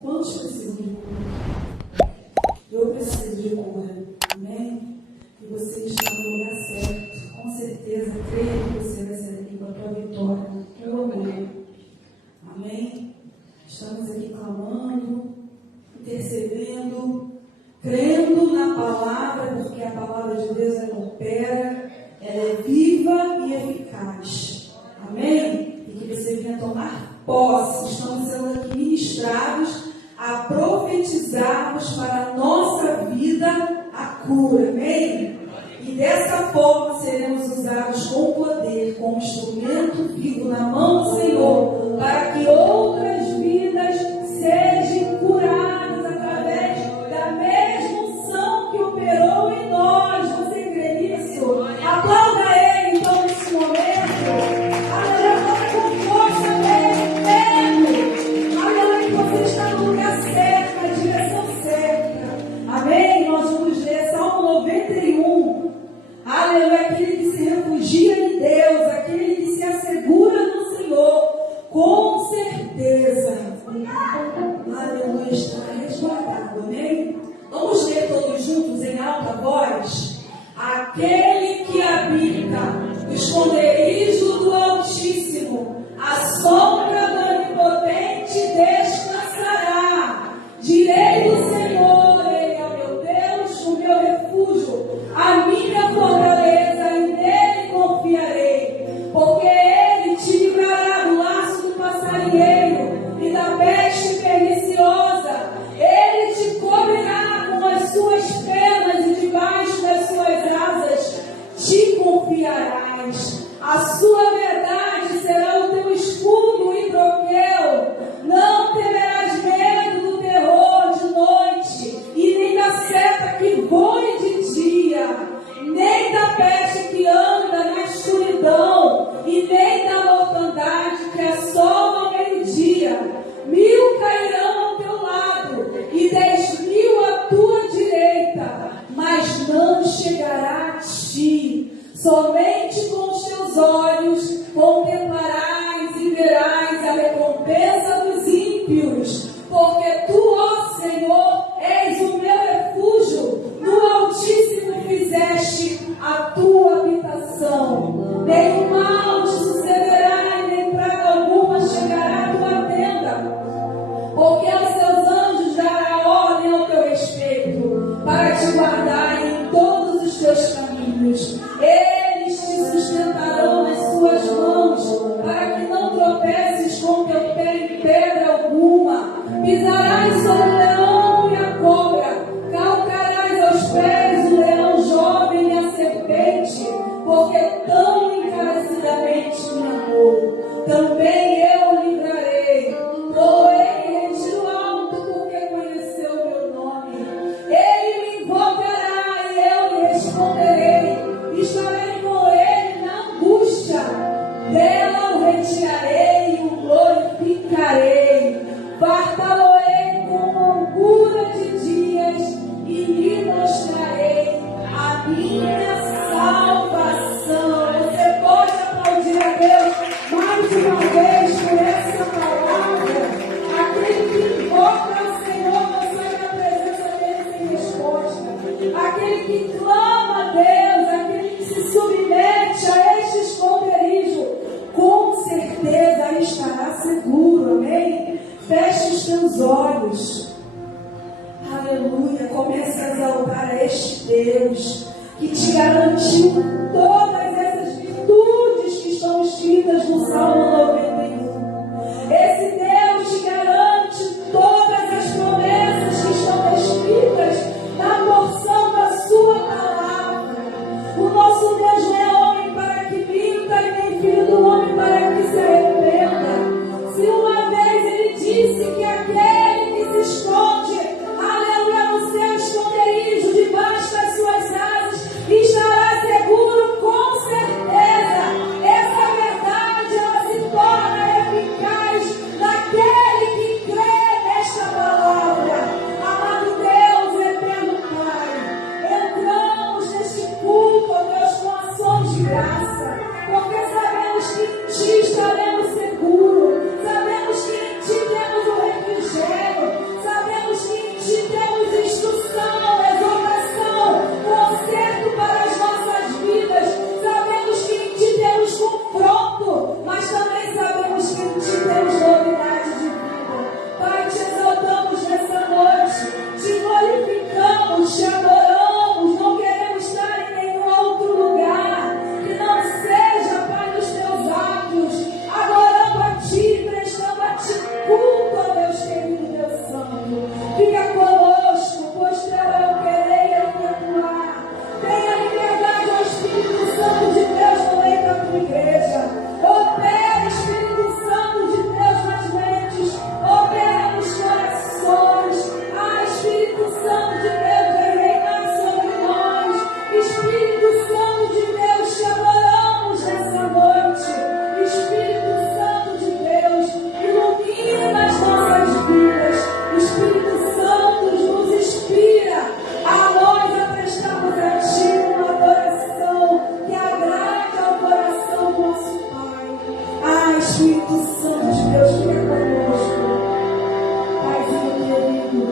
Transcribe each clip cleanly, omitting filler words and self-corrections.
Quantos precisam de cura? Eu preciso de cura. Amém? E você está no lugar certo. Com certeza, creia que você vai sair daqui com a tua vitória, com o teu orgulho. Amém? Estamos aqui clamando, intercedendo, crendo na palavra, porque a palavra de Deus ela opera, ela é viva e eficaz. Amém? E que você venha tomar posse. Estamos sendo aqui ministrados a profetizarmos para a nossa vida a cura. Amém? E dessa forma seremos usados com poder, como instrumento vivo na mão do Senhor, para que outras vidas sejam curadas através da mesma unção que operou em nós. Você crê nisso? Aplauda Ele então nesse momento. Aleluia, com força mesmo. Aleluia, que você está no lugar certo, na direção certa. Amém? Nós vamos ler Salmo 91. Aleluia, aquele que se refugia em Deus, aquele que se assegura no Senhor, com certeza, aleluia, está resguardado. Amém? Vamos ler todos juntos em alta voz. Aquele que habita no esconderijo do Altíssimo, a sombra do Onipotente descansará. Direi do Senhor, Ele é o meu Deus, o meu refúgio, a minha fortaleza, e nele confiarei. Porque Ele te livrará do laço do passarinheiro e da peste perniciosa. Ele te cobrirá com as suas penas e debaixo das suas asas te confiarás. A sua verdade será o teu escudo e broquel. Não temerás medo do terror de noite, e nem da seta que voe de dia, nem da peste que anda na escuridão, e nem da mortandade que assola ao meio-dia. 1000 cairão ao teu lado, e 10.000 à tua direita, mas não chegará a ti. Somente com os teus olhos contemplarás e verás a recompensa dos ímpios, porque tu, ó Senhor, és o meu refúgio, no Altíssimo fizeste a tua habitação. Nenhum mal te sucederá e nem praga alguma chegará à tua tenda, porque aos seus anjos dará ordem ao teu respeito, para te guardarem em todos os teus caminhos. Eles te sustentarão nas suas mãos, para que não tropeces com teu pé em pedra alguma. Pisarás sobre o leão e a cobra, calcarás aos pés o leão jovem e a serpente, porque tão encarecidamente me amou. Também eu livrarei, porém retiro alto, porque conheceu o meu nome. Ele me invocará e eu lhe responderei. Estarei com ele na angústia, dela o retirarei e o glorificarei. Fartá-lo-ei com longura de dias e lhe mostrarei a minha salvação. Você pode aplaudir a Deus mais uma vez por essa palavra. Aquele que invoca o Senhor não sai da presença dele sem resposta. Aquele que clama a Deus, aquele que se submete a este esconderijo, com certeza estará seguro. Amém? Feche os teus olhos. Aleluia. Comece a exaltar a este Deus que te garantiu todas essas virtudes que estão escritas no Salmo 91. Esse Deus te garante todas as promessas que estão escritas na porção da sua palavra. O nosso Deus não é homem para que minta, e nem filho do homem para que se arrependa. Se uma vez ele disse que aquele que se esconde, aleluia, no seu esconderijo, debaixo das suas asas, estará seguro, com Espírito Santo de Deus, fica conosco. Paizinho querido,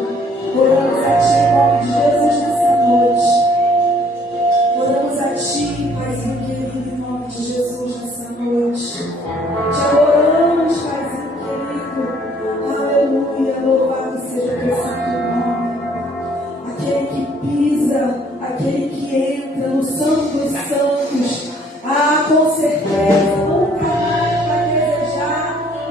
oramos a Ti em nome de Jesus nessa noite. Oramos a Ti, Paizinho querido, em nome de Jesus nessa noite. Te adoramos, Paizinho querido. Aleluia, louvado seja o Teu santo nome. Aquele que pisa, aquele que entra no Santo dos Santos. Ah, com certeza, nunca mais vai desejar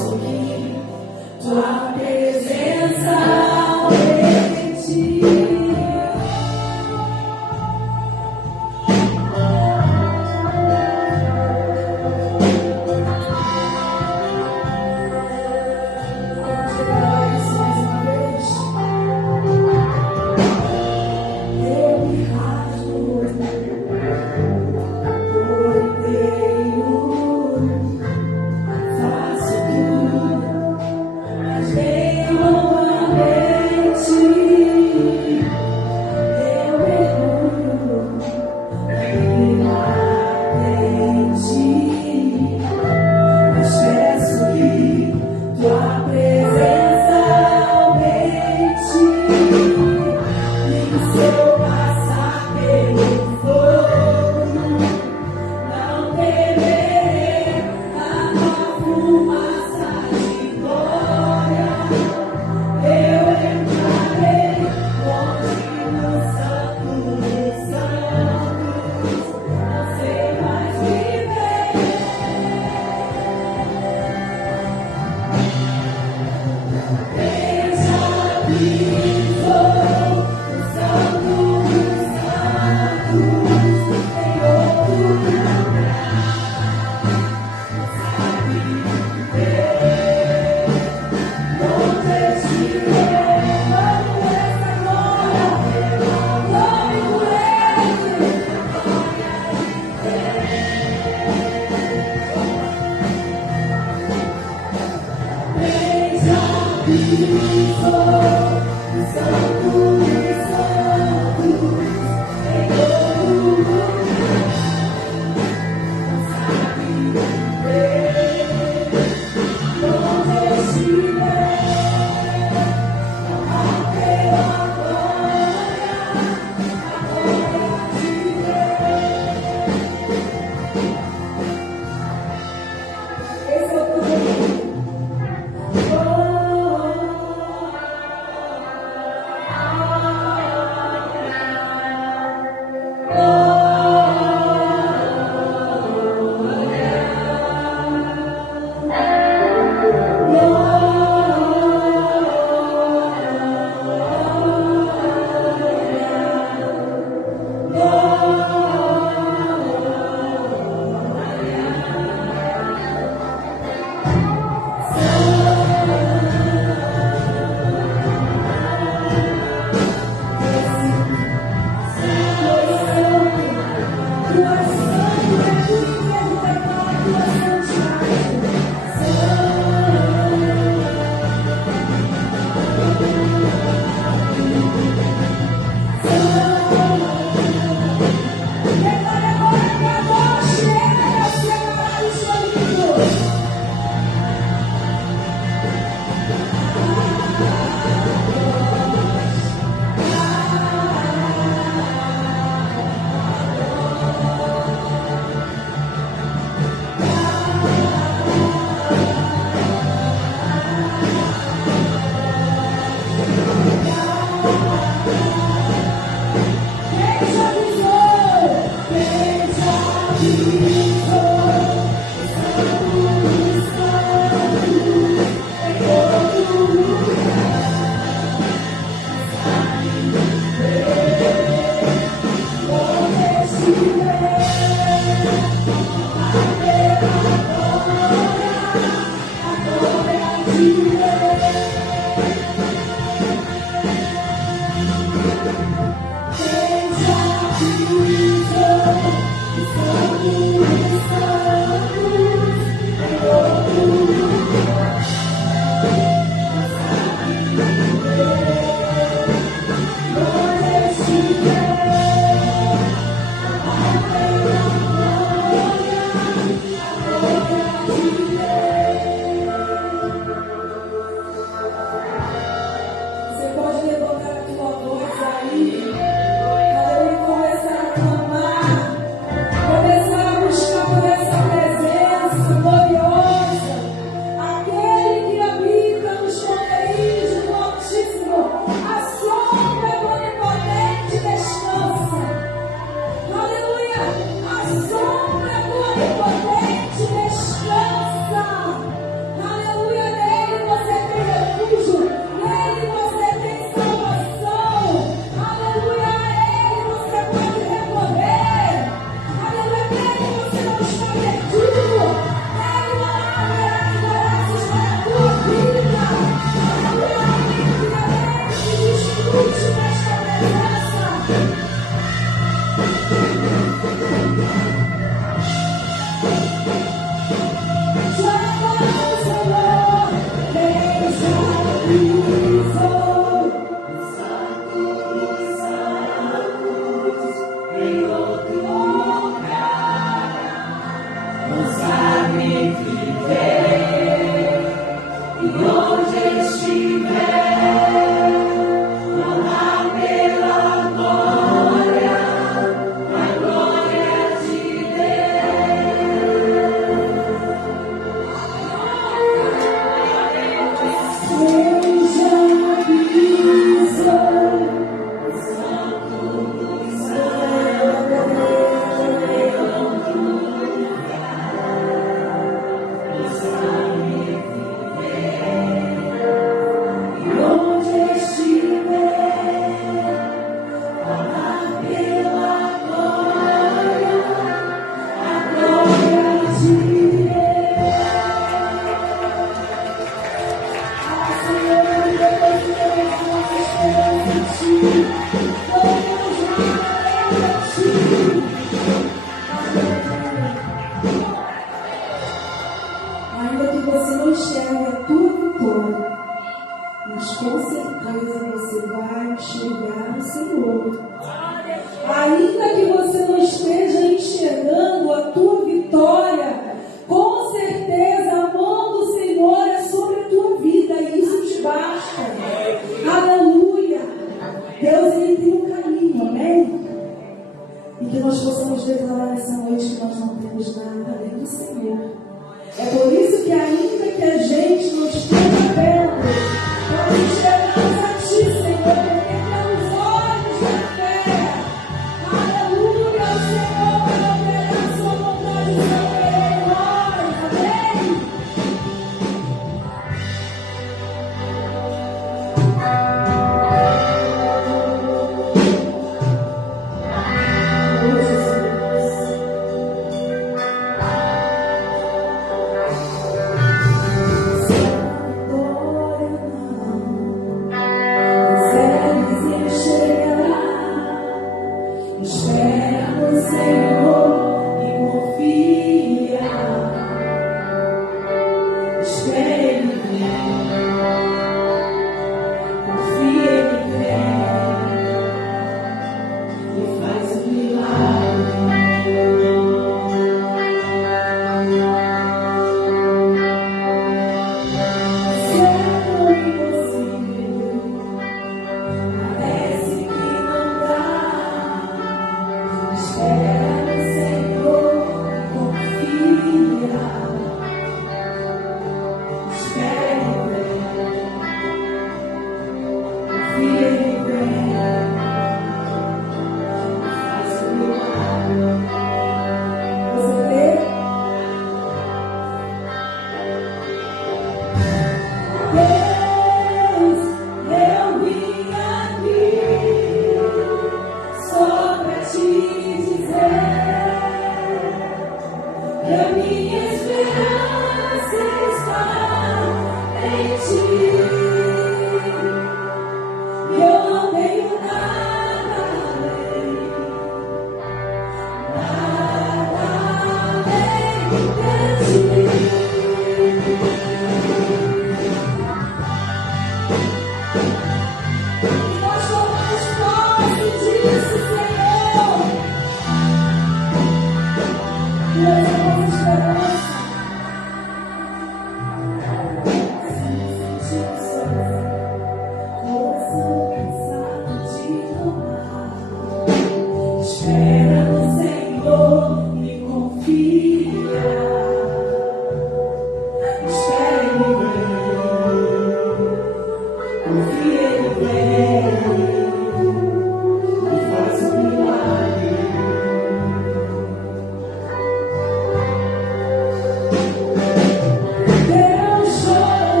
Deus chorou,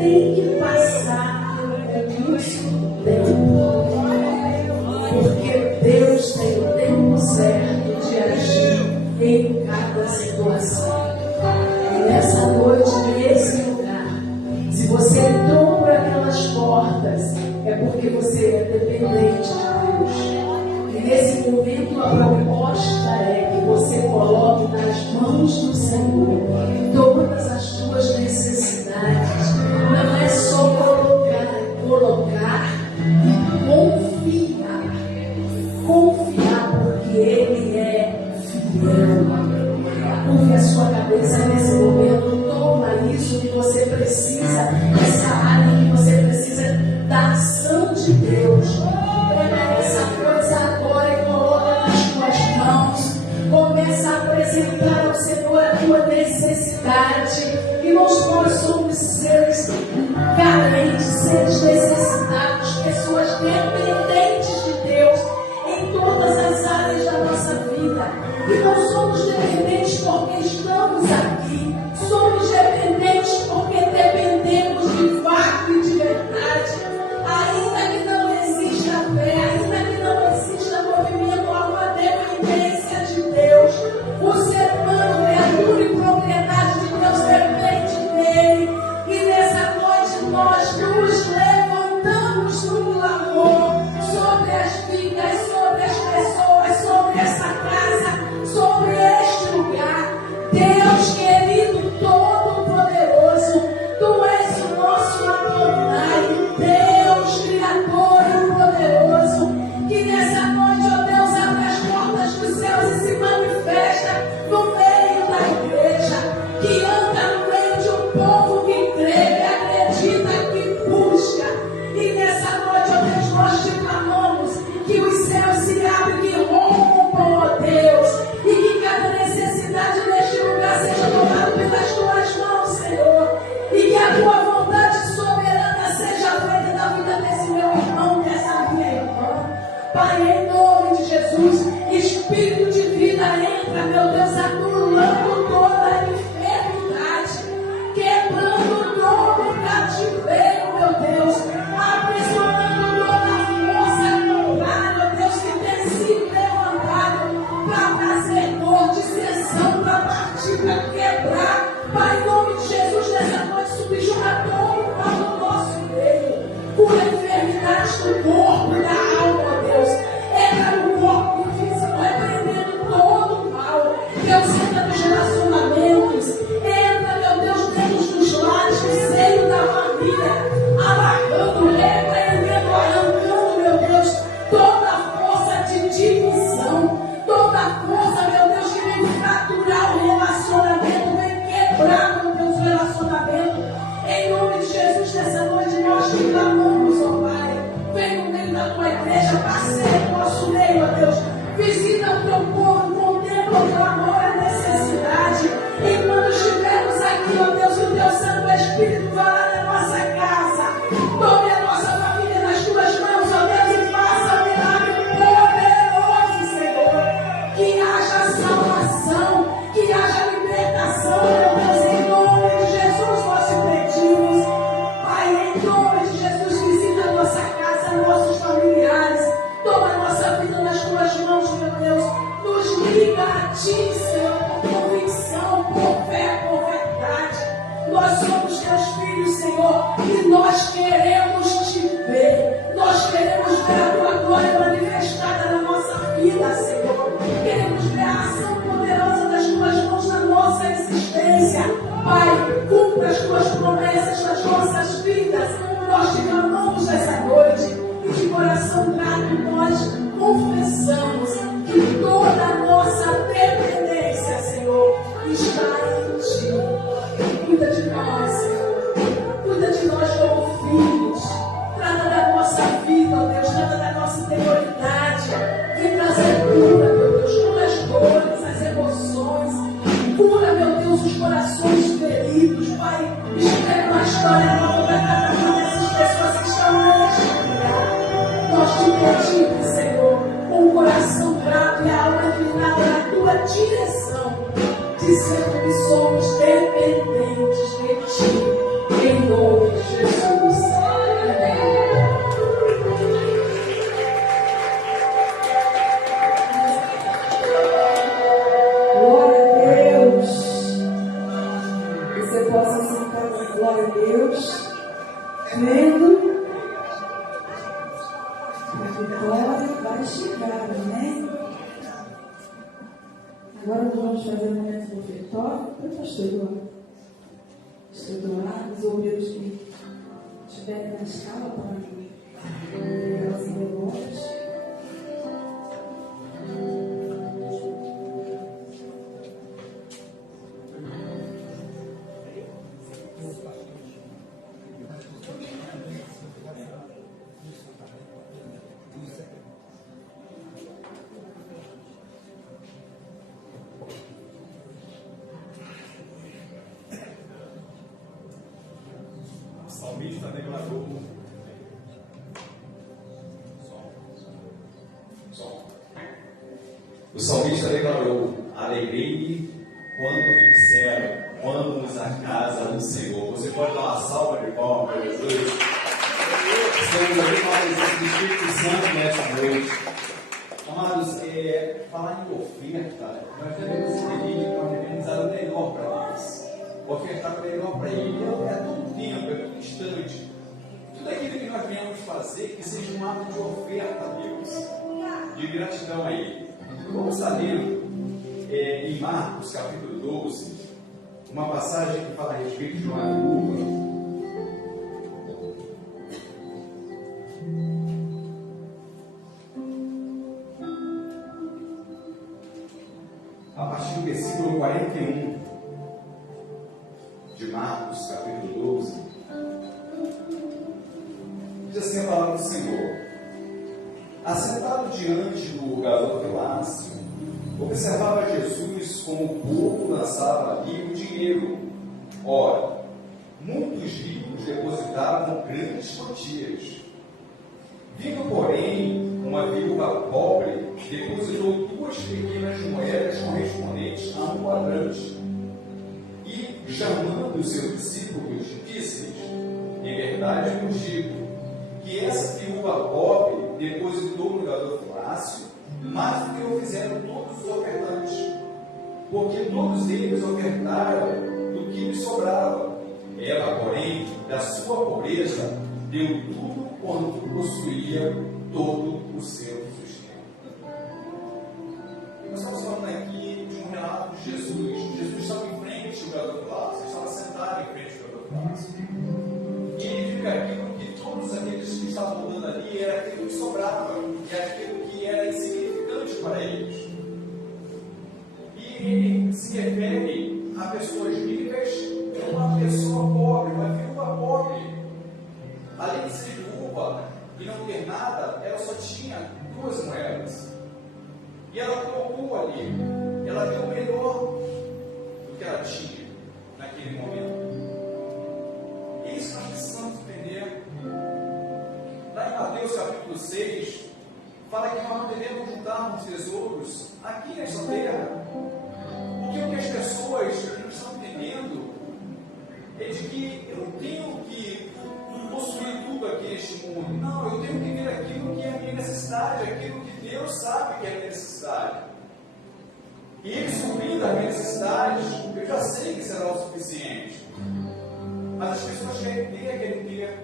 tem que passar pelo recurso do tempo. Porque Deus tem o tempo certo de agir em cada situação. E nessa noite, nesse lugar, se você entrou por aquelas portas, é porque você é dependente de Deus. E nesse momento a proposta é que você coloque nas mãos do Senhor todas as suas necessidades. Não é só colocar e confiar. Confiar porque Ele é fiel. Curve a sua cabeça nesse momento, toma isso que você precisa, essa área que você precisa da ação de Deus. Olha essa coisa agora e coloca nas tuas mãos. Começa a apresentar ao Senhor a tua necessidade. Irmãos, nós somos seres carentes, seres necessitados, pessoas dependentes de Deus em todas as áreas da nossa vida. E não somos dependentes porque estamos aqui. Somos dependentes porque dependemos de fato e de verdade. Ainda que não exista fé, ainda que não exista movimento, há uma dependência de Deus. O ser humano é a pura propriedade de Deus, depende dele. E nessa noite nós nos levantamos no clamor sobre as vidas, sobre as pessoas, sobre essa casa, sobre este lugar. Deus querido, todo-poderoso, Tu és o nosso Adonai, Deus criador e poderoso, que nessa noite, ó Deus, abre as portas dos céus e se manifesta no meio da igreja, que anda no meio de um povo que crê, que acredita, que busca. E nessa noite, ó Deus, nós te clamamos que os céus se abrem, que rompam, ó Deus, e que cada necessidade neste lugar seja tomada pelas tuas mãos, Senhor, e que a tua vontade soberana seja feita na vida desse meu irmão, dessa minha irmã. Pai, em nome de Jesus, Espírito de vida entra, meu Deus, anulando toda a enfermidade, quebrando todo o cativeiro, meu Deus, aprisionando toda a força contrária, meu Deus, que tem se levantado para trazer dor, dissensão, para partir, para quebrar. Pai, em nome de Jesus, nessa noite, subjuga todo o mal do nosso meio, cura enfermidades do corpo e da alma, ó Deus. Entra no corpo físico, repreendendo todo o mal. Deus, entra nos relacionamentos, entra, meu Deus, dentro dos lares, no seio da família, amarrando, repreendendo, arrancando, meu Deus, toda a força de divisão, toda a força, meu Deus, que vem fraturar o relacionamento, vem quebrar, meu Deus, o relacionamento. Em nome de Jesus, nessa noite nós te clamamos, ó Pai. Vem no meio da tua igreja, passeia no nosso meio, ó Deus. Visita o teu povo, contempla o clamor, a necessidade. E quando estivermos aqui, ó Deus, que o teu Santo Espírito vá lá na nossa casa. Tome a nossa família nas tuas mãos, ó Deus, e faça um milagre poderoso, Senhor. Que haja salvação, que haja libertação, meu Deus, em nome de Jesus nós te pedimos. Pai, em nome de Jesus, visita a nossa casa, nossos familiares. Toma a nossa vida nas tuas mãos, meu Deus. Nos liga a ti, Senhor, por convicção, por fé, por verdade. Nós somos teus filhos, Senhor, e nós queremos te ver. Nós queremos ver a tua glória manifestada na nossa vida, Senhor. Queremos ver a ação poderosa das tuas mãos na nossa existência. Pai, cumpra as tuas promessas nas nossas vidas. Nós te clamamos nessa noite e de coração grato nós confessamos que toda a nossa dependência, Senhor, está em ti. Cuida de nós, Senhor. Cuida de nós como filhos. Trata da nossa vida, ó Deus. Trata da nossa interioridade. Vem trazer cura, meu Deus. Cura as dores, as emoções. Cura, meu Deus, os corações feridos. Pai, escreve uma história nova para cada uma dessas pessoas que estão neste lugar. Nós te pedimos, Senhor, com o coração grato e a alma inclinada na tua direção, dizendo que somos dependentes de ti. Você possa sentar com glória a Deus, crendo que a vitória vai chegar, né? Agora nós vamos fazer um momento de ofertório para o pastor Eduardo. Pastor Eduardo, os obreiros que estiverem na escala para pegar os envelopes. O salmista declarou: alegrei-me quando me disseram, vamos à casa do Senhor. Você pode dar uma salva de palmas para Jesus? Estamos aqui com a presença do Espírito Santo nessa noite. Amados, falar em oferta, nós devemos entender que nós devemos dar o melhor para Deus. Ofertar o melhor para Ele. É todo tempo, é todo instante. Tudo aquilo que nós viemos fazer, que seja um ato de oferta a Deus, de gratidão a Ele. Vamos estar lendo em Marcos capítulo 12, uma passagem que fala a respeito de uma viúva. A partir do versículo 41 de Marcos capítulo 12, diz assim a palavra do Senhor: assentado diante do gasofilácio, observava Jesus como o povo lançava ali o dinheiro. Ora, muitos ricos depositavam grandes quantias. Vindo, porém, uma viúva pobre, depositou 2 pequenas moedas correspondentes a um quadrante. E, chamando os seus discípulos, disse-lhes: em verdade vos digo, que essa viúva pobre depositou no gasofilácio mais do que o fizeram todos os ofertantes, porque todos eles ofertaram do que lhes sobrava. Ela, porém, da sua pobreza, deu tudo quanto possuía, todo o seu sustento. Nós estamos falando aqui de um relato de Jesus. Jesus estava em frente ao gasofilácio, estava sentado em frente ao gasofilácio. E ele viu aquilo que todos aqueles que estavam dando ali era aquilo que sobrava, e aquilo que era insignificante para eles. E ele se refere a pessoas ricas, uma pessoa pobre, uma viúva pobre. Além de ser viúva e não ter nada, ela só tinha 2 moedas. E ela colocou ali, ela deu o melhor do que ela tinha naquele momento. É isso que nós precisamos entender. Lá em Mateus capítulo 6, fala que nós não devemos juntarmos tesouros aqui nessa terra. Porque o que as pessoas não estão entendendo é de que eu não tenho que possuir tudo aqui neste mundo. Não, eu tenho que ver aquilo que é a minha necessidade, aquilo que Deus sabe que é a minha necessidade. E Ele suprindo a minha necessidade, eu já sei que será o suficiente. Mas as pessoas querem ter.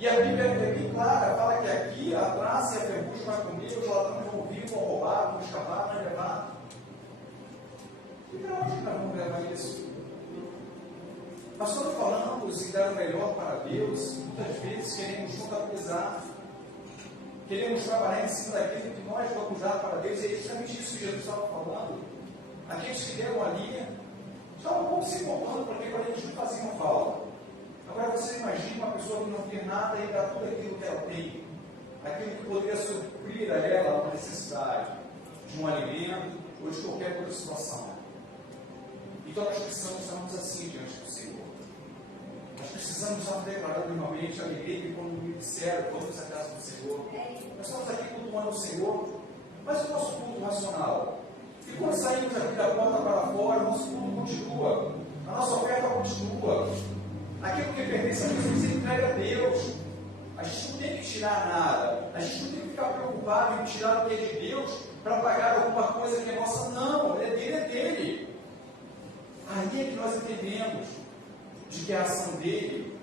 E a Bíblia é bem clara, fala que aqui a traça e a ferrugem vai comer, os ladrões vão vir, vão roubar, vão escapar, vão levar. E para onde nós vamos levar isso? Nós quando falamos em dar o melhor para Deus, muitas vezes queremos contabilizar, queremos trabalhar em cima daquilo que nós vamos dar para Deus, e é justamente isso que Jesus estava falando. Aqueles que deram ali estavam um pouco se poupando, porque para eles não faziam falta. Agora você imagina uma pessoa que não tem nada e dá tudo aquilo que ela tem, aquilo que poderia suprir a ela uma necessidade de um alimento ou de qualquer outra situação. Então nós precisamos estarmos assim diante do Senhor. Nós precisamos estar declarando realmente a alegria quando me disseram, vamos à casa do Senhor. Nós estamos aqui cultuando o Senhor, mas o nosso culto racional. E quando saímos aqui da porta para fora, o nosso culto continua, a nossa oferta continua. Aquilo que pertence a Deus, você entrega a Deus. A gente não tem que tirar nada, a gente não tem que ficar preocupado em tirar o que é de Deus para pagar alguma coisa que é nossa, não, é dele, é dele. aí é que nós entendemos de que a ação dele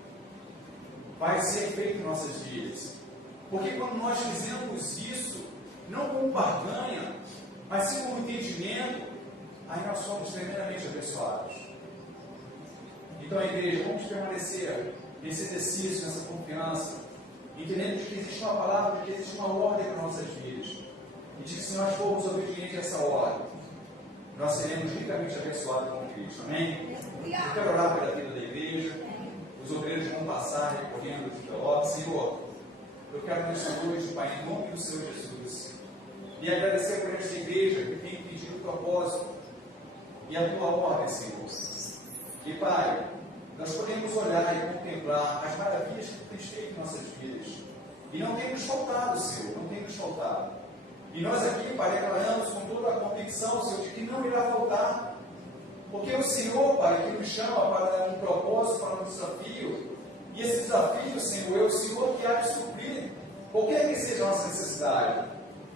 vai ser feita em nossas vidas. Porque quando nós fizemos isso, não como barganha, mas sim como entendimento, aí nós somos tremendamente abençoados. Então, a igreja, vamos permanecer nesse exercício, nessa confiança, entendendo de que existe uma palavra, de que existe uma ordem para nossas vidas, e de que se nós formos obedientes a essa ordem, nós seremos ricamente abençoados com Cristo. Amém? Eu quero orar pela vida da igreja. Os obreiros vão passar recorrendo de Pelotas. Senhor, eu quero nesta noite, Pai, em nome do Senhor Jesus, e agradecer por esta igreja que tem pedido o propósito e a tua ordem, Senhor. E, Pai, nós podemos olhar e contemplar as maravilhas que tu tens feito em nossas vidas. E não tem nos faltado, Senhor, não tem nos faltado. E nós aqui, Pai, declaramos com toda a convicção, Senhor, de que não irá faltar. Porque é o Senhor, Pai, que nos chama para um propósito, para um desafio. E esse desafio, Senhor, é o Senhor que há de suprir qualquer que seja a nossa necessidade.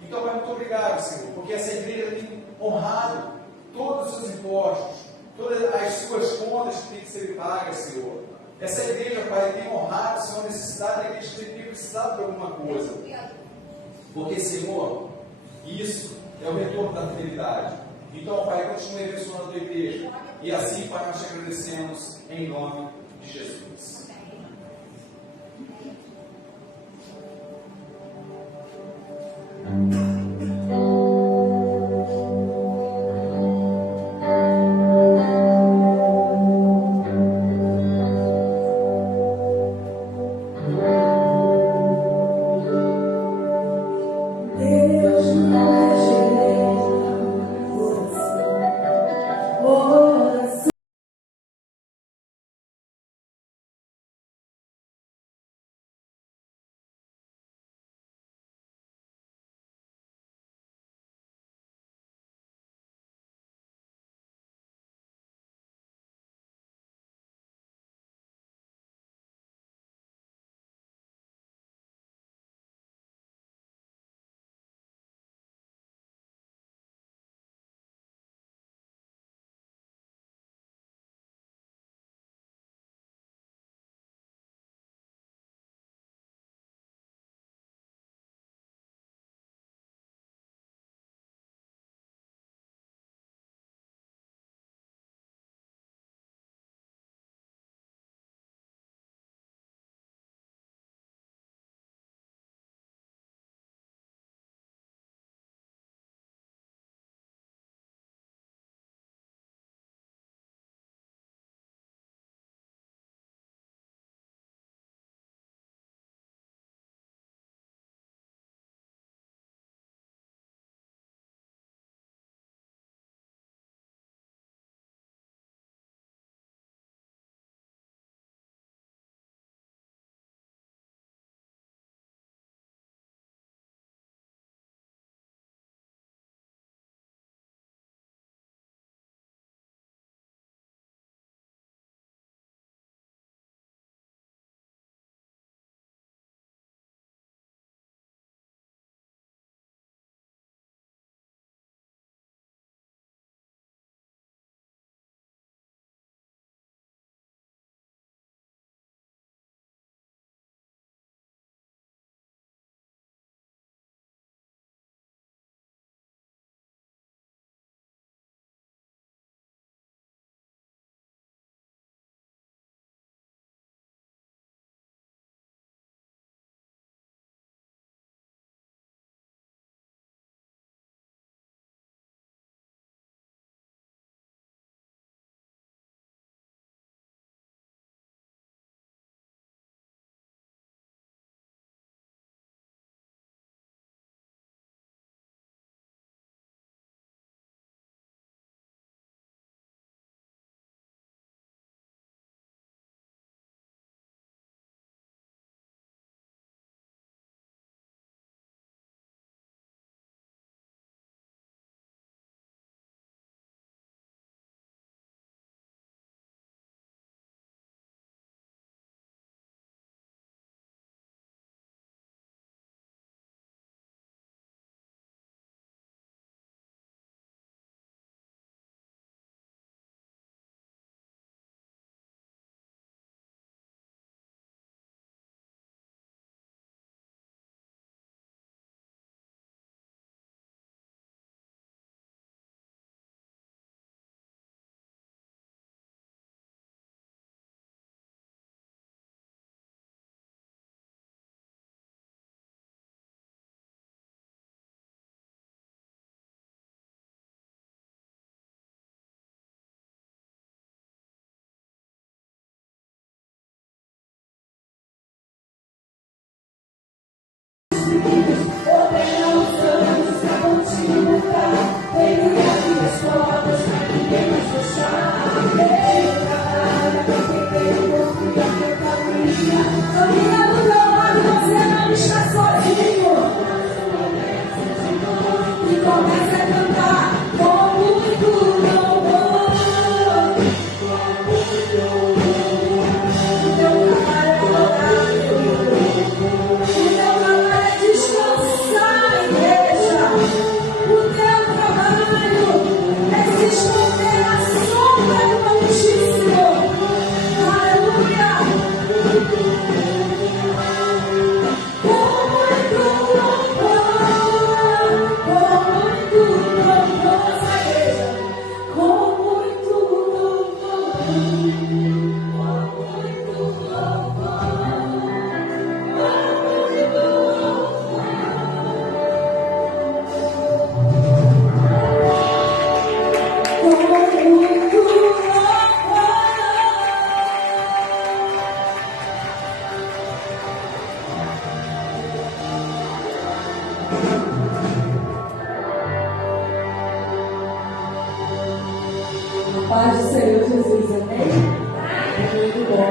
Então, Pai, muito obrigado, Senhor, porque essa igreja tem honrado todos os seus impostos, todas as suas contas que têm que ser pagas, Senhor. Essa igreja, Pai, tem honrado, Senhor, a necessidade daqueles que têm precisado de alguma coisa. Porque, Senhor, isso é o retorno da fidelidade. Então, Pai, continue abençoando a tua igreja. E assim, Pai, nós te agradecemos em nome de Jesus.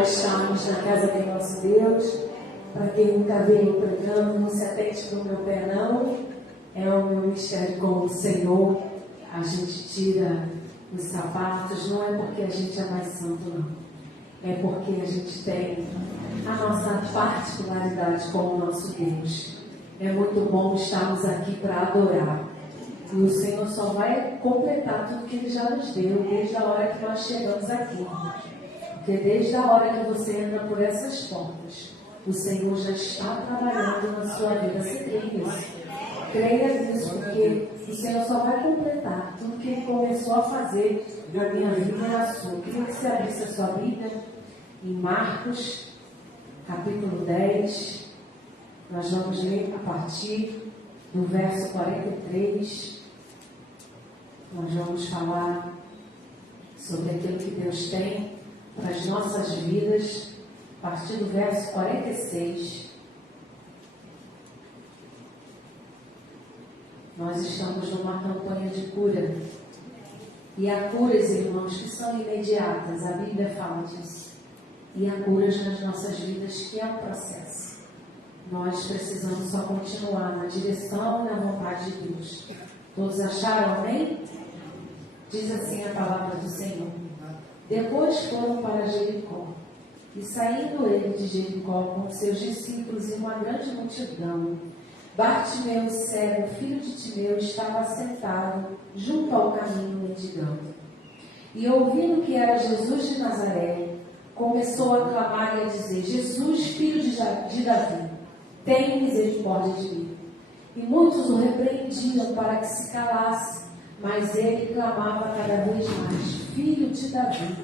bom estarmos na casa do nosso Deus. Para quem nunca veio pregando, não se atente para o meu pé, não. É o meu mistério com o Senhor. A gente tira os sapatos, não é porque a gente é mais santo, não. É porque a gente tem a nossa particularidade com o nosso Deus. É muito bom estarmos aqui para adorar. E o Senhor só vai completar tudo que Ele já nos deu desde a hora que nós chegamos aqui. Porque desde a hora que você entra por essas portas, o Senhor já está trabalhando na sua vida. Você crê nisso? Creia nisso, porque o Senhor só vai completar tudo que Ele começou a fazer na minha vida e na sua. Eu queria que você abrisse a sua Bíblia em Marcos, capítulo 10. Nós vamos ler a partir do verso 43. Nós vamos falar sobre aquilo que Deus tem para as nossas vidas, a partir do verso 46. Nós estamos numa campanha de cura. E há curas, irmãos, que são imediatas. A Bíblia fala disso. E há curas nas nossas vidas, que é um processo. Nós precisamos só continuar na direção e na vontade de Deus. Todos acharam, amém? Diz assim a palavra do Senhor. Depois foram para Jericó. E saindo ele de Jericó com seus discípulos e uma grande multidão, Bartimeu, cego, filho de Timeu, estava sentado junto ao caminho mendigando. E ouvindo que era Jesus de Nazaré, começou a clamar e a dizer: Jesus, filho de Davi, tem misericórdia de mim. E muitos o repreendiam para que se calasse, mas ele clamava cada vez mais: Filho de Davi,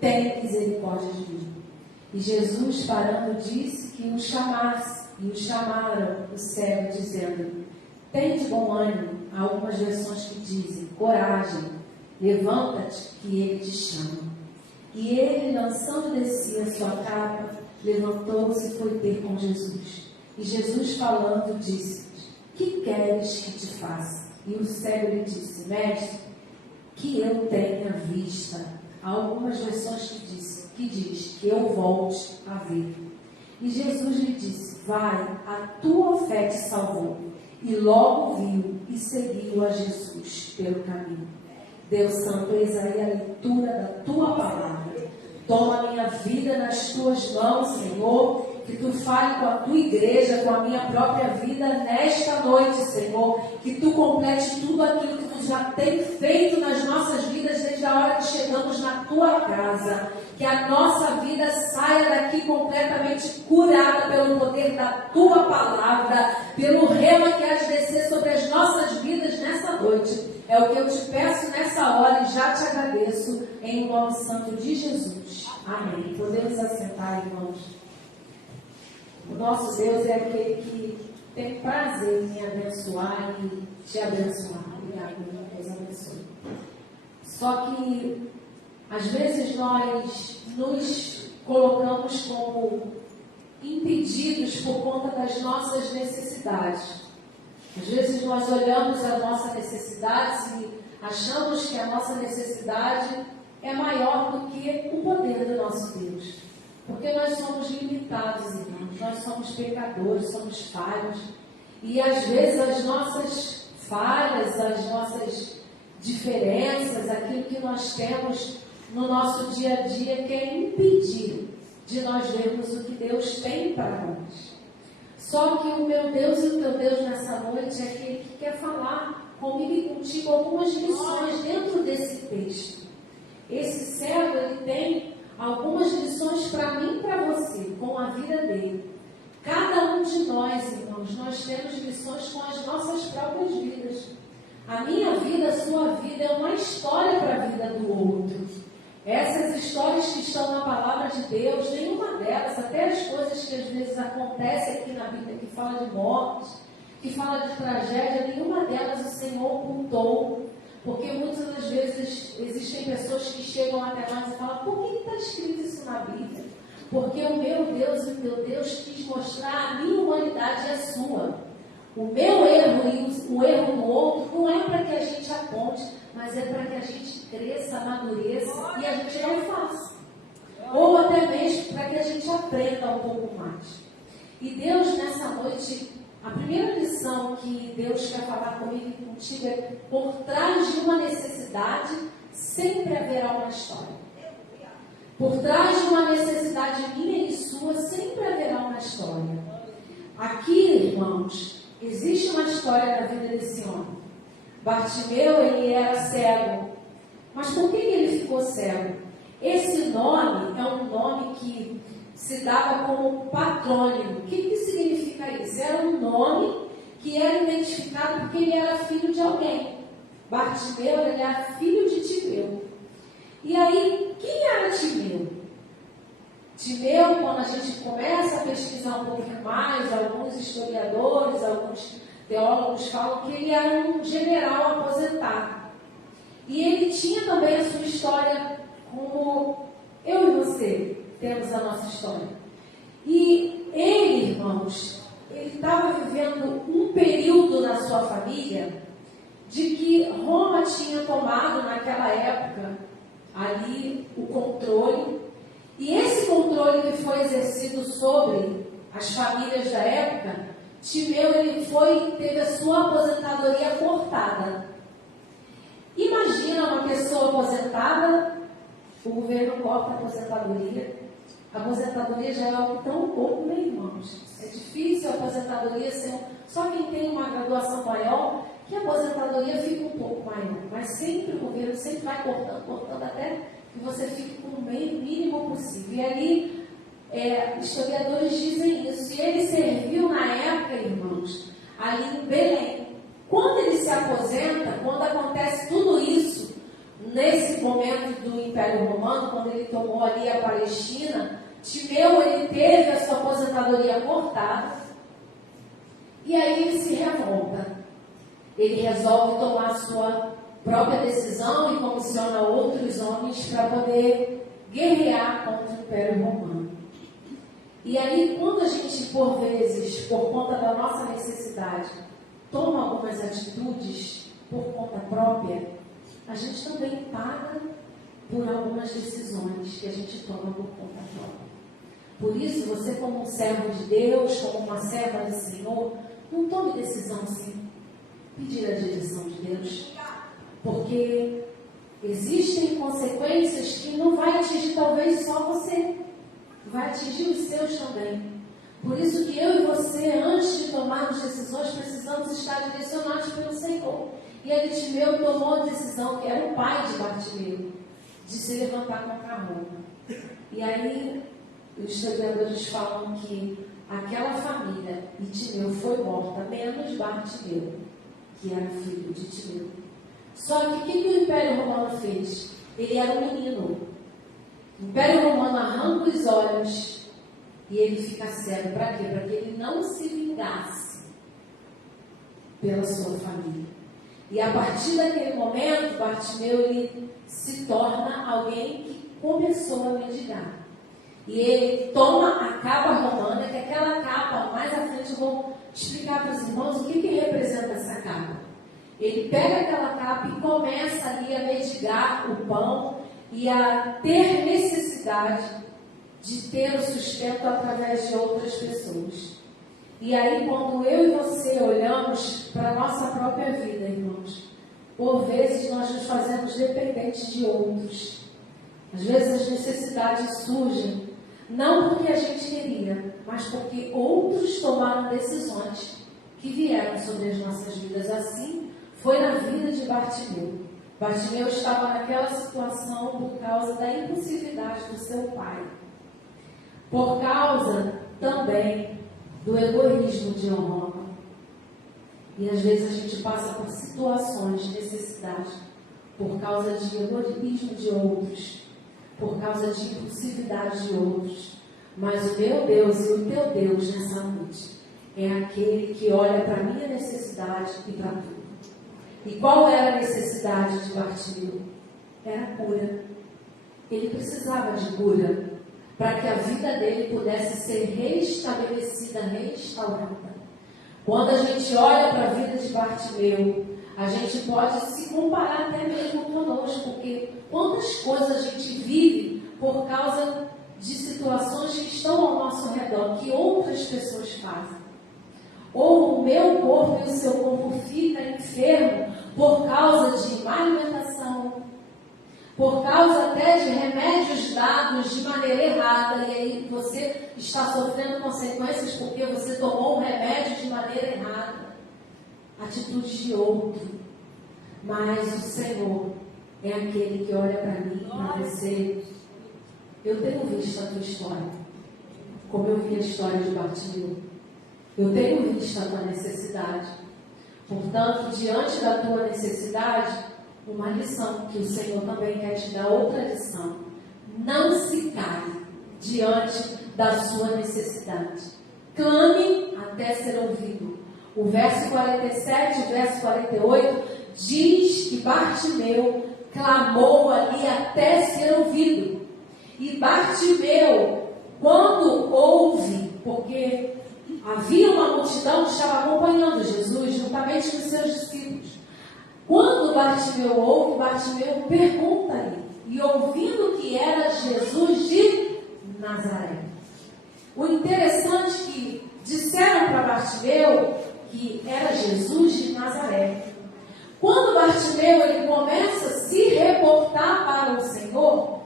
tem misericórdia de mim. E Jesus, parando, disse que o chamasse. E o chamaram o cego, dizendo: Tem de bom ânimo. Há algumas versões que dizem: Coragem, levanta-te, que ele te chama. E ele, lançando de si a sua capa, levantou-se e foi ter com Jesus. E Jesus, falando, disse: Que queres que te faça? E o cego lhe disse: Mestre, que eu tenha vista. Há algumas versões que diz que eu volte a ver. E Jesus lhe disse: Vai, a tua fé te salvou. E logo viu e seguiu a Jesus pelo caminho. Deus Santo, eis aí a leitura da tua palavra. Toma a minha vida nas tuas mãos, Senhor. Que tu fale com a tua igreja, com a minha própria vida nesta noite, Senhor. Que tu complete tudo aquilo que tu já tem feito nas nossas vidas desde a hora que chegamos na tua casa. Que a nossa vida saia daqui completamente curada pelo poder da tua palavra, pelo rema que há de descer sobre as nossas vidas nessa noite. É o que eu te peço nessa hora e já te agradeço em nome santo de Jesus. Amém. Podemos assentar, irmãos. O nosso Deus é aquele que tem prazer em abençoar e te abençoar. Obrigado, Deus abençoe. Só que às vezes nós nos colocamos como impedidos por conta das nossas necessidades. Às vezes nós olhamos a nossa necessidade e achamos que a nossa necessidade é maior do que o poder do nosso Deus. Porque nós somos limitados, irmãos. Nós somos pecadores, somos falhos. E às vezes as nossas falhas, as nossas diferenças, aquilo que nós temos no nosso dia a dia quer impedir de nós vermos o que Deus tem para nós. Só que o meu Deus e o teu Deus nessa noite é aquele que quer falar comigo e contigo algumas lições dentro desse texto. Esse cego, ele tem algumas lições para mim e para você, com a vida dele. Cada um de nós, irmãos, nós temos lições com as nossas próprias vidas. A minha vida, a sua vida é uma história para a vida do outro. Essas histórias que estão na palavra de Deus, nenhuma delas, até as coisas que às vezes acontecem aqui na Bíblia, que fala de morte, que fala de tragédia, nenhuma delas o Senhor ocultou. Porque muitas das vezes existem pessoas que chegam até nós e falam: por que está escrito isso na Bíblia? Porque o meu Deus e o teu Deus quis mostrar a minha humanidade e a sua. O meu erro e o erro do outro não é para que a gente aponte, mas é para que a gente cresça, amadureça e a gente não faça. Ou até mesmo aprenda um pouco mais. E Deus, nessa noite, a primeira lição que Deus quer falar comigo e contigo é: por trás de uma necessidade, sempre haverá uma história. Por trás de uma necessidade minha e sua, sempre haverá uma história. Aqui, irmãos, existe uma história na vida desse homem. Bartimeu, ele era cego. Mas por que ele ficou cego? Esse nome é um nome que se dava como patrônimo. O que significa isso? Era um nome que era identificado porque ele era filho de alguém. Bartimeu, ele era filho de Timeu. E aí, quem era Timeu? Timeu, quando a gente começa a pesquisar um pouquinho mais, alguns historiadores, alguns teólogos falam que ele era um general aposentado. E ele tinha também a sua história, como eu e você temos a nossa história. E ele, irmãos, ele estava vivendo um período na sua família de que Roma tinha tomado naquela época ali o controle. E esse controle que foi exercido sobre as famílias da época, Timeu, ele teve a sua aposentadoria cortada. Imagina uma pessoa aposentada, o governo corta a aposentadoria. A aposentadoria já é algo tão pouco, né, irmãos? É difícil a aposentadoria ser... Só quem tem uma graduação maior, que a aposentadoria fica um pouco maior. Mas sempre o governo sempre vai cortando até que você fique com o mínimo possível. E ali, historiadores dizem isso. E ele serviu na época, irmãos, ali em Belém. Quando ele se aposenta, quando acontece tudo isso, nesse momento do Império Romano, quando ele tomou ali a Palestina, Timeu, ele teve a sua aposentadoria cortada, e aí ele se revolta. Ele resolve tomar a sua própria decisão e comissiona outros homens para poder guerrear contra o Império Romano. E aí, quando a gente, por vezes, por conta da nossa necessidade, toma algumas atitudes por conta própria, a gente também paga por algumas decisões que a gente toma por conta própria. Por isso, você, como um servo de Deus, como uma serva do Senhor, não tome decisão sem pedir a direção de Deus, porque existem consequências que não vai atingir talvez só você, vai atingir os seus também. Por isso que eu e você, antes de tomarmos decisões, precisamos estar direcionados pelo Senhor. E ali Timeu tomou a decisão, que era o pai de Bartimeu, de se levantar contra Roma. E aí, os historiadores falam que aquela família de Timeu foi morta, menos Bartimeu, que era filho de Timeu. Só que o que o Império Romano fez? Ele era um menino. O Império Romano arranca os olhos e ele fica cego. Para quê? Para que ele não se vingasse pela sua família. E a partir daquele momento, Bartimeu, ele se torna alguém que começou a mendigar. E ele toma a capa romana, que é aquela capa, mais à frente eu vou explicar para os irmãos o que representa essa capa. Ele pega aquela capa e começa ali a mendigar o pão e a ter necessidade de ter o sustento através de outras pessoas. E aí, quando eu e você olhamos para a nossa própria vida, irmãos, por vezes nós nos fazemos dependentes de outros. Às vezes as necessidades surgem, não porque a gente queria, mas porque outros tomaram decisões que vieram sobre as nossas vidas. Assim foi na vida de Bartimeu. Bartimeu estava naquela situação por causa da impulsividade do seu pai. Por causa também do egoísmo de Roma. E às vezes a gente passa por situações de necessidade por causa de egoísmo de outros, por causa de impulsividade de outros. Mas o meu Deus e o teu Deus nessa noite é aquele que olha para a minha necessidade e para tudo. E qual era a necessidade de Bartimeu? Era cura. Ele precisava de cura para que a vida dele pudesse ser restabelecida, restaurada. Quando a gente olha para a vida de Bartimeu, a gente pode se comparar até mesmo conosco, porque quantas coisas a gente vive por causa de situações que estão ao pessoas fazem. Ou o meu corpo e o seu corpo fica enfermo por causa de má alimentação, por causa até de remédios dados de maneira errada, e aí você está sofrendo consequências porque você tomou um remédio de maneira errada. Atitude de outro. Mas o Senhor é aquele que olha para mim e para você. Eu tenho visto a tua história, como eu vi a história de Bartimeu. Eu tenho visto a tua necessidade. Portanto, diante da tua necessidade, uma lição que o Senhor também quer te dar, outra lição. Não se cale diante da sua necessidade. Clame até ser ouvido. O verso 47 e o verso 48 diz que Bartimeu clamou ali até ser ouvido. E Bartimeu, quando ouve, porque havia uma multidão que estava acompanhando Jesus, juntamente com seus discípulos. Quando Bartimeu ouve, Bartimeu pergunta-lhe, e ouvindo que era Jesus de Nazaré. O interessante é que disseram para Bartimeu que era Jesus de Nazaré. Quando Bartimeu ele começa a se reportar para o Senhor,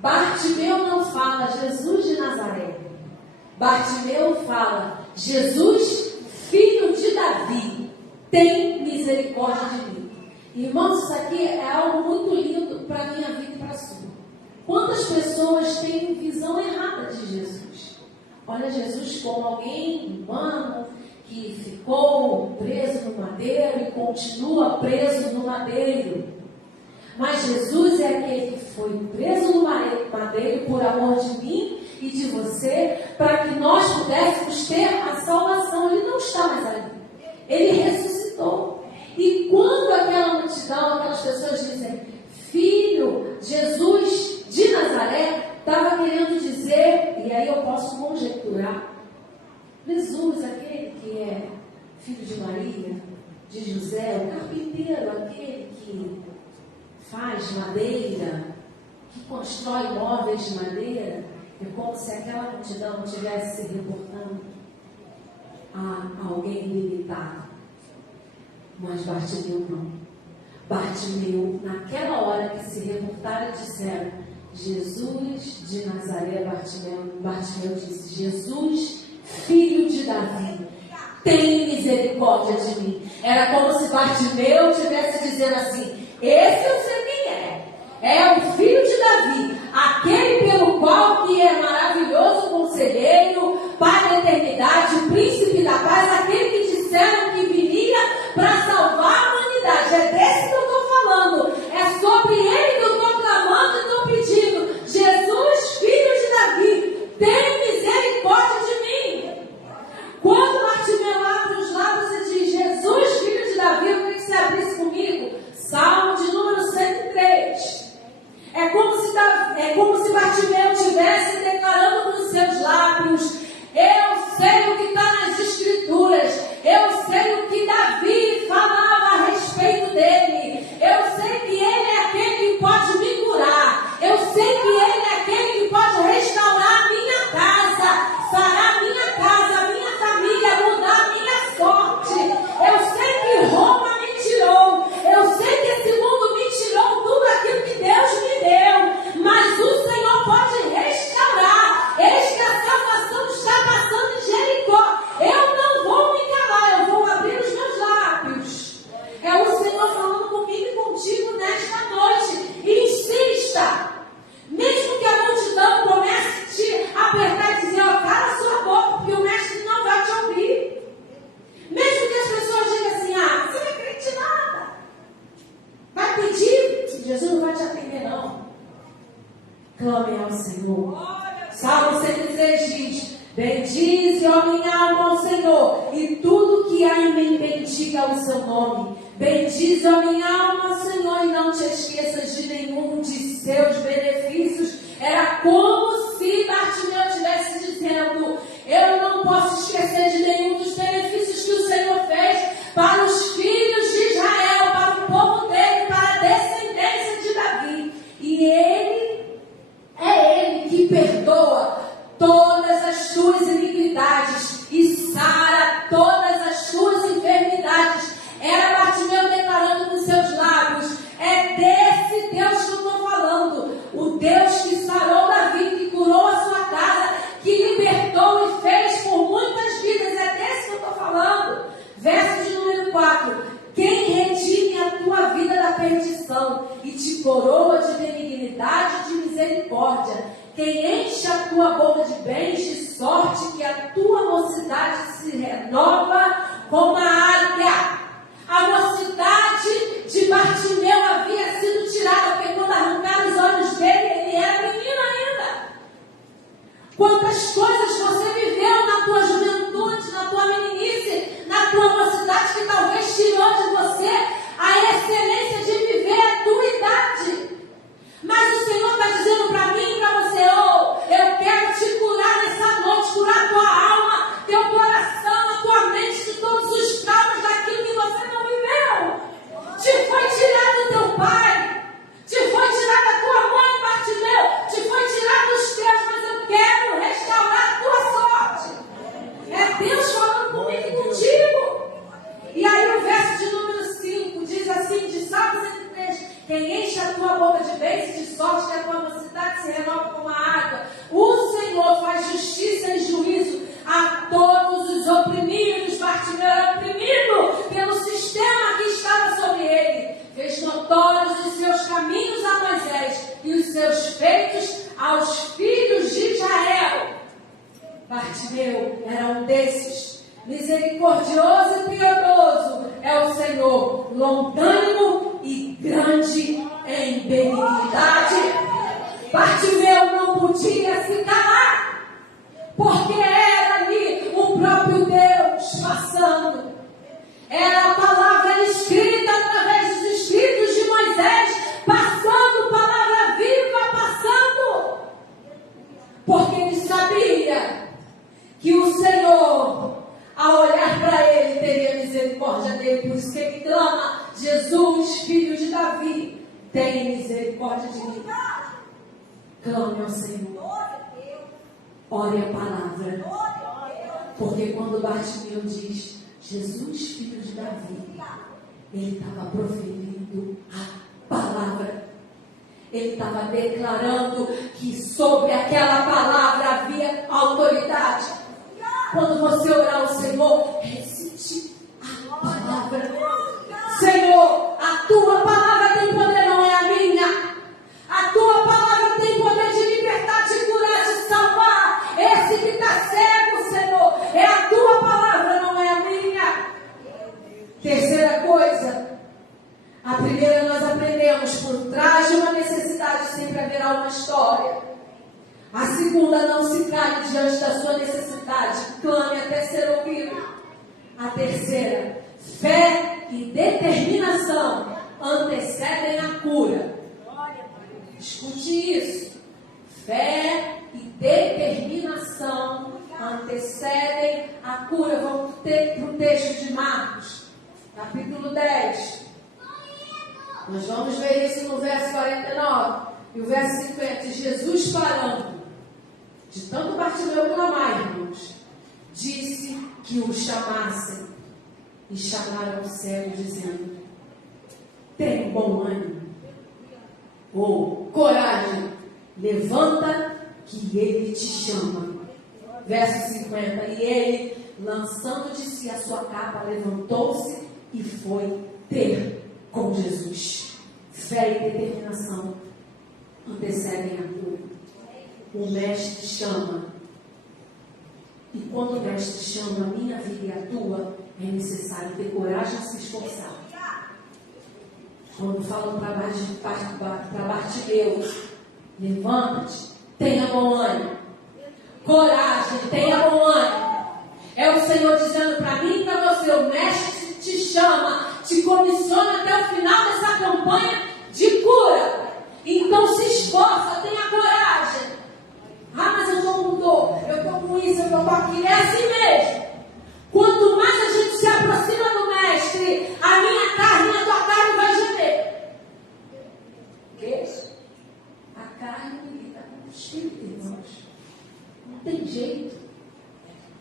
Bartimeu não fala Jesus de Nazaré. Bartimeu fala, Jesus, filho de Davi, tem misericórdia de mim. Irmãos, isso aqui é algo muito lindo para a minha vida e para a sua. Quantas pessoas têm visão errada de Jesus? Olha Jesus como alguém humano que ficou preso no madeiro e continua preso no madeiro. Mas Jesus é aquele que foi preso no madeiro por amor de mim e de você, para que nós pudéssemos ter a salvação. Ele não está mais ali. Ele ressuscitou. E quando aquela multidão, aquelas pessoas dizem, filho, Jesus de Nazaré, estava querendo dizer, e aí eu posso conjecturar, Jesus, aquele que é filho de Maria, de José, o carpinteiro, aquele que faz madeira, que constrói móveis de madeira, é como se aquela multidão estivesse se reportando a alguém limitado. Mas Bartimeu não. Bartimeu, naquela hora que se reportaram e disseram, Jesus de Nazaré, Bartimeu disse, Jesus, filho de Davi, tem misericórdia de mim. Era como se Bartimeu estivesse dizendo assim, esse eu sei quem é o filho de Davi, aquele pelo qual que é maravilhoso conselheiro, Pai da eternidade, príncipe da paz, aquele que disseram que viria para salvar a humanidade. É desse que eu estou falando, é sobre ele que eu estou clamando e estou pedindo, Jesus, filho de Davi, tem misericórdia de mim. Quando Bartimeu abre os lábios e diz, Jesus, filho de Davi, eu queria que você abrisse comigo, Salmo de número 103. É como se Bartimeu estivesse declarando com os seus lábios, eu sei o que está nas Escrituras, eu sei o que Davi falava a respeito dele, eu sei que ele é aquele que pode me curar, eu sei que ele é aquele que pode restaurar a minha casa, fará a minha casa, a minha família, mudar a minha sorte. Eu sei que Roma me tirou, eu sei que esse mundo me tirou tudo aquilo que Deus me deu, mas o Senhor pode restaurar. Eis que a salvação está passando em Jericó. Eu não vou me calar, eu vou abrir os meus lábios. É o Senhor falando comigo e contigo nesta noite. Insista. Mesmo que a multidão comece a te apertar e dizer, ó, cala a sua boca, porque o mestre não vai te ouvir. Mesmo que as pessoas digam assim, ah, você não é crente nada. Vai pedir, Jesus não vai te atender não. Clame ao Senhor. Salmo 103 diz, bendize, ó minha alma, ao Senhor, e tudo que há em mim bendiga o seu nome. Bendize, ó minha alma, Senhor, e não te esqueças de nenhum de seus benefícios. Era como se Bartimeu estivesse dizendo, eu não posso esquecer de nenhum dos benefícios que o Senhor fez para os filhos de Israel, para o povo dele, para a descendência de Davi. E ele que perdoa todas as tuas iniquidades vens de sorte que a tua mocidade se renova como a águia. A mocidade de Bartimeu havia sido tirada, porque quando arrancaram os olhos dele, ele era menino ainda. Quantas coisas você viveu na tua juventude, na tua meninice, na tua mocidade, que talvez tirou de você a excelência de viver a tua idade. Mas o Senhor está dizendo para mim e para você: eu quero te curar nessa noite, curar a tua alma, teu coração, a tua mente, de todos os traumas daquilo que você não viveu. Te foi tirado teu pai, te foi tirado a tua mãe, Bartimeu, te foi tirado os teus, mas eu quero restaurar a tua sorte. É Deus falando comigo e contigo. E aí o verso de número 5 diz assim, de Salmos 103: quem enche a tua boca de bênçãos, de sorte, que a tua mocidade se renova como a água. O Senhor faz justiça e juízo a todos os oprimidos. Bartimeu era oprimido pelo sistema que estava sobre ele. Fez notórios os seus caminhos a Moisés e os seus feitos aos filhos de Israel. Bartimeu era um desses. Misericordioso e piedoso é o Senhor, longânimo e grande em benignidade. Bartimeu não podia se calar, porque era ali o próprio Deus passando. Era a palavra escrita através dos escritos de Moisés, passando, palavra viva passando. Porque ele sabia que o Senhor, ao olhar para ele, teria misericórdia dele. Por isso que ele clama: Jesus, filho de Davi, tenha misericórdia de mim. Clame ao Senhor. Ore a palavra. Porque quando Bartimeu diz Jesus, filho de Davi, ele estava proferindo a palavra. Ele estava declarando que sobre aquela palavra havia autoridade. Quando você orar ao Senhor, recite a palavra. Senhor, a tua palavra tem poder, não é a minha. A tua palavra tem poder de libertar, de curar, de salvar. Esse que está cego, Senhor, é a tua palavra, não é a minha. Terceira coisa. A primeira nós aprendemos: por trás de uma necessidade sempre haverá uma história. A segunda: não se cale diante da sua necessidade, clame até ser ouvido. A terceira: fé e determinação antecedem a cura. Escute isso. Fé e determinação antecedem a cura. Vamos para o texto de Marcos, capítulo 10. Nós vamos ver isso no verso 49 e o verso 50. Jesus, parando, de tanto Bartimeu clamar, irmãos, disse que o chamassem. E chamaram o cego, dizendo: tem bom ânimo, ou coragem, levanta, que ele te chama. Verso 50. E ele, lançando de si a sua capa, levantou-se e foi ter com Jesus. Fé e determinação antecedem a cura. O mestre chama. E quando o mestre chama a minha vida e a tua, é necessário ter coragem de se esforçar. Quando falam para Bartimeu: levanta-te, tenha bom ânimo. Coragem, tenha bom ânimo. É o Senhor dizendo para mim e para você: o mestre te chama, te comissiona até o final dessa campanha de cura. Então se esforça, tenha coragem. Ah, mas eu estou com dor, eu estou com isso, eu estou com aquilo. É assim mesmo. Quanto mais a gente se aproxima do mestre, a minha carne e a tua carne vai gemer. Que? A carne lida com o espírito, irmãos. Não tem jeito.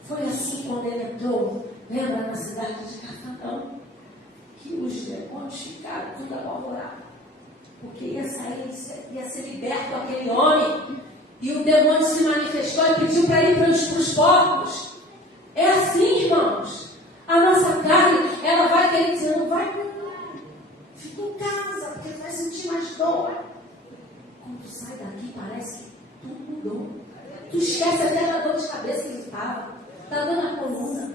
Foi assim quando ele entrou, lembra, na cidade de Cafarnaum, que os demônios ficaram tudo apavorados, porque ia ser liberto aquele homem. E o demônio se manifestou e pediu para ir para os porcos. É assim, irmãos. A nossa carne, ela vai querer dizer: não vai, fica em casa, porque vai sentir mais dor. Quando sai daqui, parece que tudo mudou. Tu esquece até da dor de cabeça que ele estava. Está dando a coluna.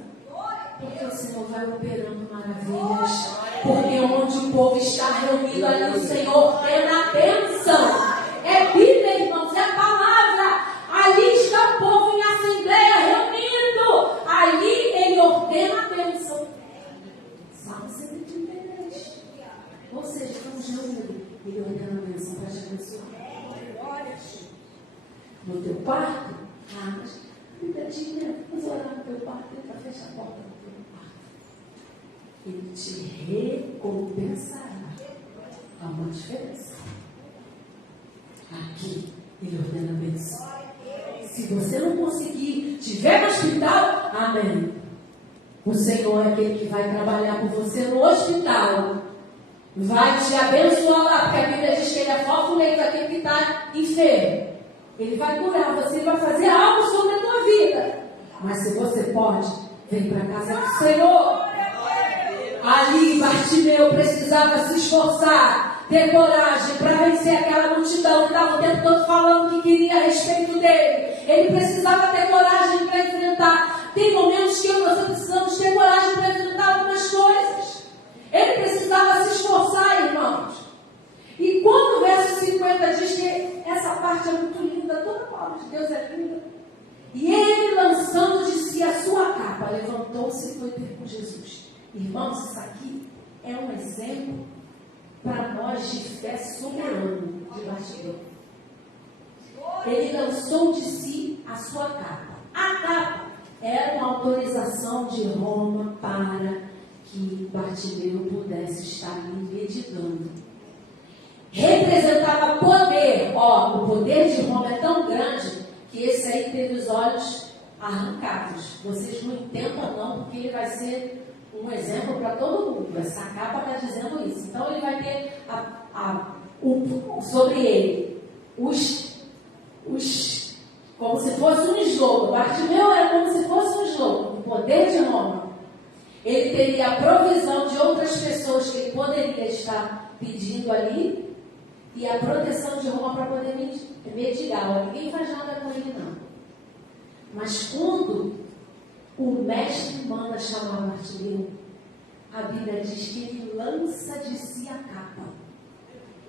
Porque o Senhor vai operando maravilhas. Porque onde o povo está reunido, ali o Senhor ordena a bênção. É Bíblia, irmãos, é a palavra. Ali está o povo em assembleia reunido. Ali ele ordena a bênção. Salmo 133. Ou seja, estamos reunidos. Ele ordena a bênção para te abençoar. No teu quarto, mas vamos orar no teu quarto, ele vai fechar a porta do teu quarto. Ele te recompensará. Há uma diferença. Aqui, ele ordena a bênção. Se você não conseguir, estiver no hospital, amém. O Senhor é aquele que vai trabalhar por você no hospital. Vai te abençoar lá, porque a Bíblia diz que ele afofa o leito daquele que está enfermo. Ele vai curar você, ele vai fazer algo sobre a tua vida. Mas se você pode, vem para a casa do Senhor. Ali Bartimeu precisava se esforçar, ter coragem para vencer aquela multidão que estava o tempo todo falando que queria a respeito dele. Ele precisava ter coragem para enfrentar. Tem momentos que eu e você precisamos ter coragem para enfrentar algumas coisas. Ele precisava se esforçar, irmãos. E quando o verso 50 diz que essa parte é muito linda, toda a palavra de Deus é linda. E ele, lançando de si a sua capa, levantou-se e foi ter com Jesus. Irmãos, isso aqui é um exemplo para nós de fé soberana de Bartimeu. Ele lançou de si a sua capa. A capa era uma autorização de Roma para que Bartimeu pudesse estar ali meditando. Representava poder. O poder de Roma é tão grande que esse aí teve os olhos arrancados. Vocês não entendam não, porque ele vai ser um exemplo para todo mundo. Essa capa está dizendo isso. Então ele vai ter sobre ele como se fosse um slogan. Bartimeu era como se fosse um slogan. O poder de Roma. Ele teria a provisão de outras pessoas que ele poderia estar pedindo ali. E a proteção de Roma para poder medigar. Ninguém faz nada com ele, não. Mas quando o mestre manda chamar Bartimeu, a Bíblia diz que ele lança de si a capa.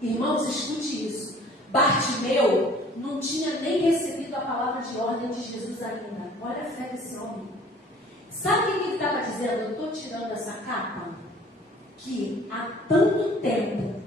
Irmãos, escute isso. Bartimeu não tinha nem recebido a palavra de ordem de Jesus ainda. Olha a fé desse homem. Sabe o que ele estava dizendo? Eu estou tirando essa capa que há tanto tempo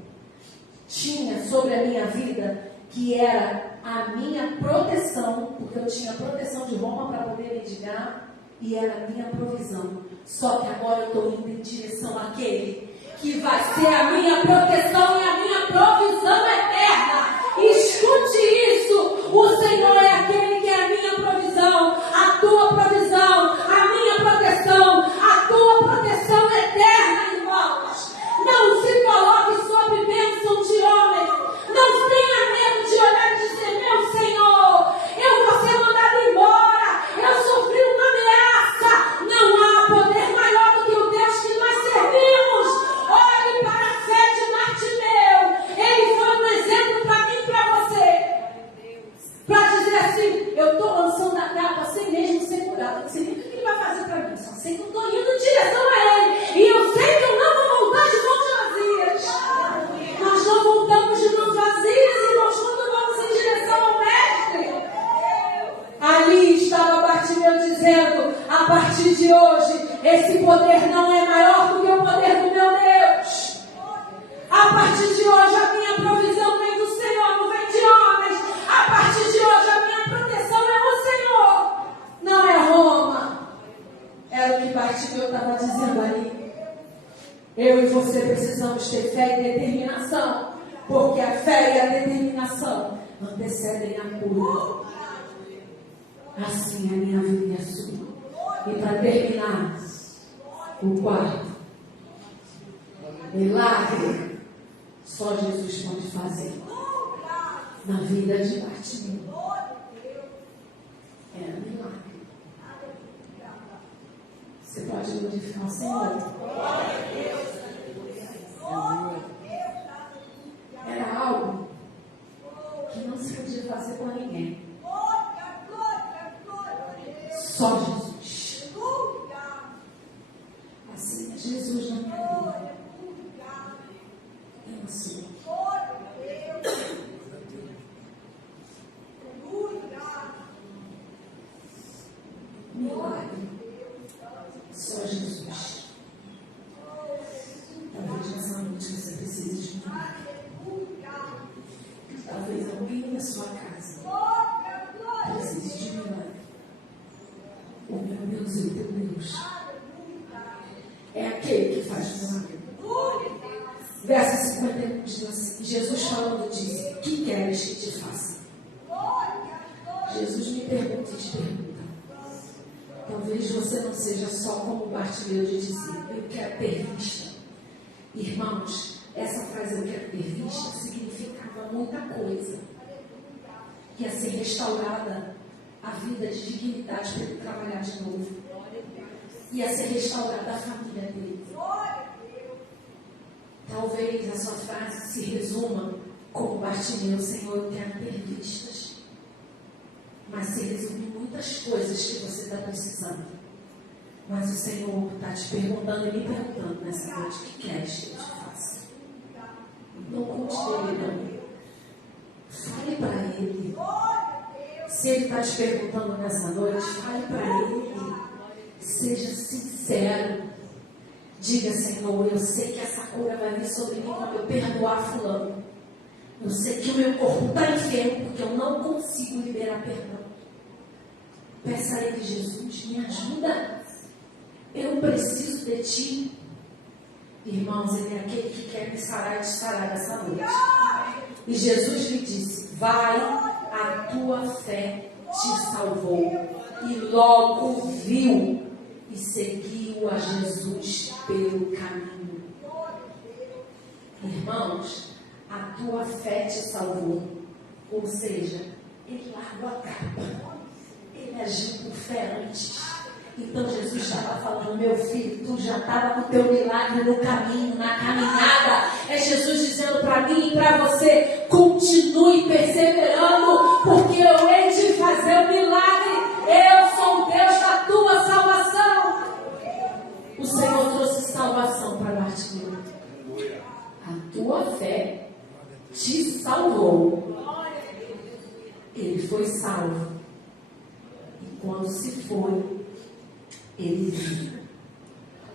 tinha sobre a minha vida, que era a minha proteção, porque eu tinha proteção de Roma para poder mendigar, e era a minha provisão. Só que agora eu estou indo em direção àquele que vai ser a minha proteção e a minha provisão eterna. Escute isso: o Senhor é aquele que é a minha provisão, a tua provisão, a minha proteção, a tua proteção eterna, irmãos. Não se coloque sob bênção de homem. Não tenha medo de olhar e dizer: meu Senhor, eu vou ser mandado embora, eu sofri uma ameaça. Não há poder maior do que o Deus que nós servimos. Olhe para a fé de Bartimeu. Ele foi um exemplo para mim e para você. Para dizer assim: eu estou lançando a capa sem mesmo ser curado. Eu não sei nem o que ele vai fazer para mim, só sei que eu estou indo em direção a ele. E eu sei que eu não vou voltar de mãos vazias. Nós não voltamos de mãos vazias, irmãos, quando vamos em direção ao Mestre. Ali estava Bartimeu dizendo: a partir de hoje, esse poder não é maior do que o poder do meu Deus. A partir de hoje, a minha provisão vem do Senhor, não vem de homens. A partir de hoje, a minha proteção é o Senhor, não é Roma. Era o que Bartimeu estava dizendo ali. Eu e você precisamos ter fé e determinação, porque a fé e a determinação antecedem a cura. Assim é a minha vida e a sua. E para terminar, o quarto milagre só Jesus pode fazer na vida de Bartimeu. Era milagre. Você pode glorificar o Senhor. Era algo que não se podia fazer com ninguém. Só Jesus. Assim é Jesus na minha vida. Eu assim. Milagre. Só Jesus. Talvez nessa noite você precise de um milagre. Talvez alguém na sua casa precise de um milagre. O meu Deus e o teu Deus é aquele que faz milagre. Verso 51 diz assim: Jesus falando disse: que queres que te faça? Jesus me pergunta e te pergunta. Talvez você não seja só como Bartimeu de dizer: eu quero ter vista. Irmãos, essa frase eu quero ter vista significava muita coisa. Ia ser restaurada a vida de dignidade para ele trabalhar de novo. Ia ser restaurada a família dele. Talvez a sua frase se resuma como Bartimeu: Senhor, eu quero ter vistas. Mas se resume em muitas coisas que você está precisando. Mas o Senhor está te perguntando e me perguntando nessa noite: o que queres que eu te faça? Não conte dele, não. Fale para ele. Se ele está te perguntando nessa noite, fale para ele. Seja sincero. Diga: Senhor, eu sei que essa cura vai vir sobre mim quando eu perdoar fulano. Eu sei que o meu corpo está enfermo porque eu não consigo liberar perdão. Peça a ele: Jesus, me ajuda. Eu preciso de ti. Irmãos, ele é aquele que quer me sarar e te sarar nessa noite. E Jesus lhe disse: vai, a tua fé te salvou. E logo viu e seguiu a Jesus pelo caminho. Irmãos, a tua fé te salvou. Ou seja, ele largou a capa. Ele agiu por fé antes. Então Jesus estava falando: meu filho, tu já estava com o teu milagre no caminho, na caminhada. É Jesus dizendo para mim e para você: continue perseverando, porque eu hei de fazer o milagre. Eu sou o Deus da tua salvação. O Senhor trouxe salvação para Bartimeu. A tua fé te salvou. Ele foi salvo. E quando se foi, ele viu.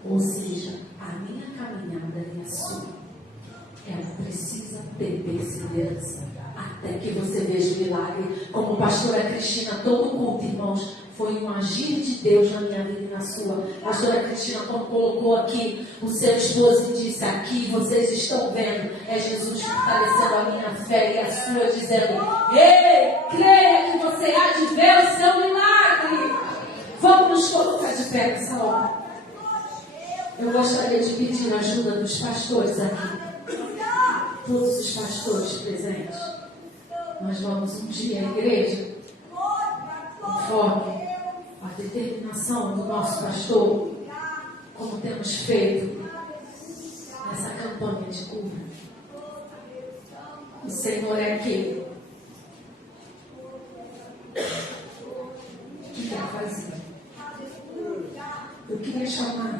Ou seja, a minha caminhada e a sua, ela precisa ter perseverança até que você veja o milagre. Como a pastora Cristina, todo culto, irmãos, foi um agir de Deus na minha vida e na sua. A pastora Cristina, quando colocou aqui o seu esposo e disse: aqui vocês estão vendo, é Jesus fortalecendo a minha fé e a sua, dizendo: ei, creia que você há de ver o seu milagre. Vamos nos colocar de pé nessa hora. Eu gostaria de pedir a ajuda dos pastores aqui. Todos os pastores presentes. Nós vamos ungir a igreja conforme a determinação do nosso pastor, como temos feito nessa campanha de cura. O Senhor é aquele que quer fazer. Eu queria chamar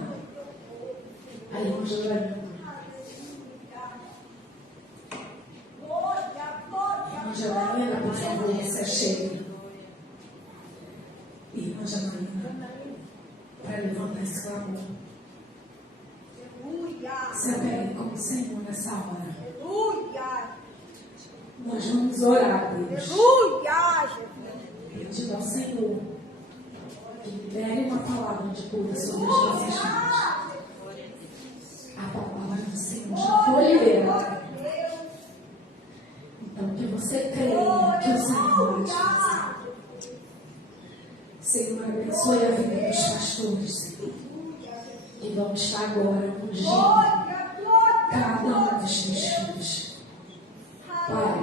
a irmã Joana. Irmã Janaína, por favor, você chega. Irmã Janaína, para levantar esse clamor. Se apegue como Senhor nessa hora. Nós vamos orar, Deus. Pedindo ao Senhor que libere uma palavra de cura sobre as nossas vidas. A palavra do Senhor já foi liberada. Então, que você creia que o Senhor vai te fazer. Senhor, abençoe a vida dos pastores, Senhor, que vão estar agora ungindo cada um dos teus filhos. Pai,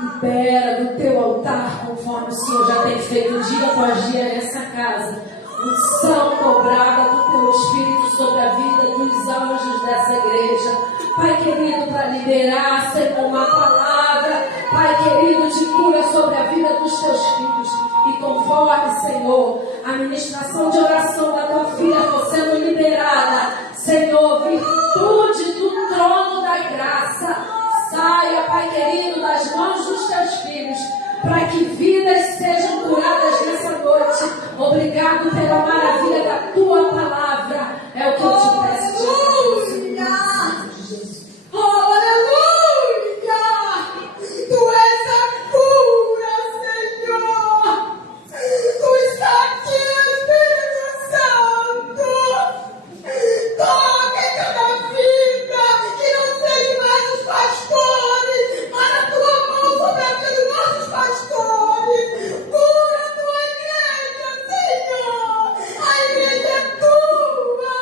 libera do teu altar, conforme o Senhor já tem feito dia após dia nessa casa, unção dobrada do teu Espírito sobre a vida dos anjos dessa igreja. Pai querido, para liberar, Senhor, uma palavra, Pai querido, de cura sobre a vida dos teus filhos. E conforme, Senhor, a ministração de oração da tua filha for sendo liberada, Senhor, virtude do trono da graça, saia, Pai querido, das mãos dos teus filhos, para que vidas sejam curadas nessa noite. Obrigado pela maravilha da tua palavra. É o que eu te peço. Aleluia! Tu és a cura, Senhor! Tu está aqui, Espírito Santo! Toca em cada vida, que não sejam mais os pastores, mas a tua mão sobre a vida dos nossos pastores. Cura a tua igreja, Senhor! A igreja é tua!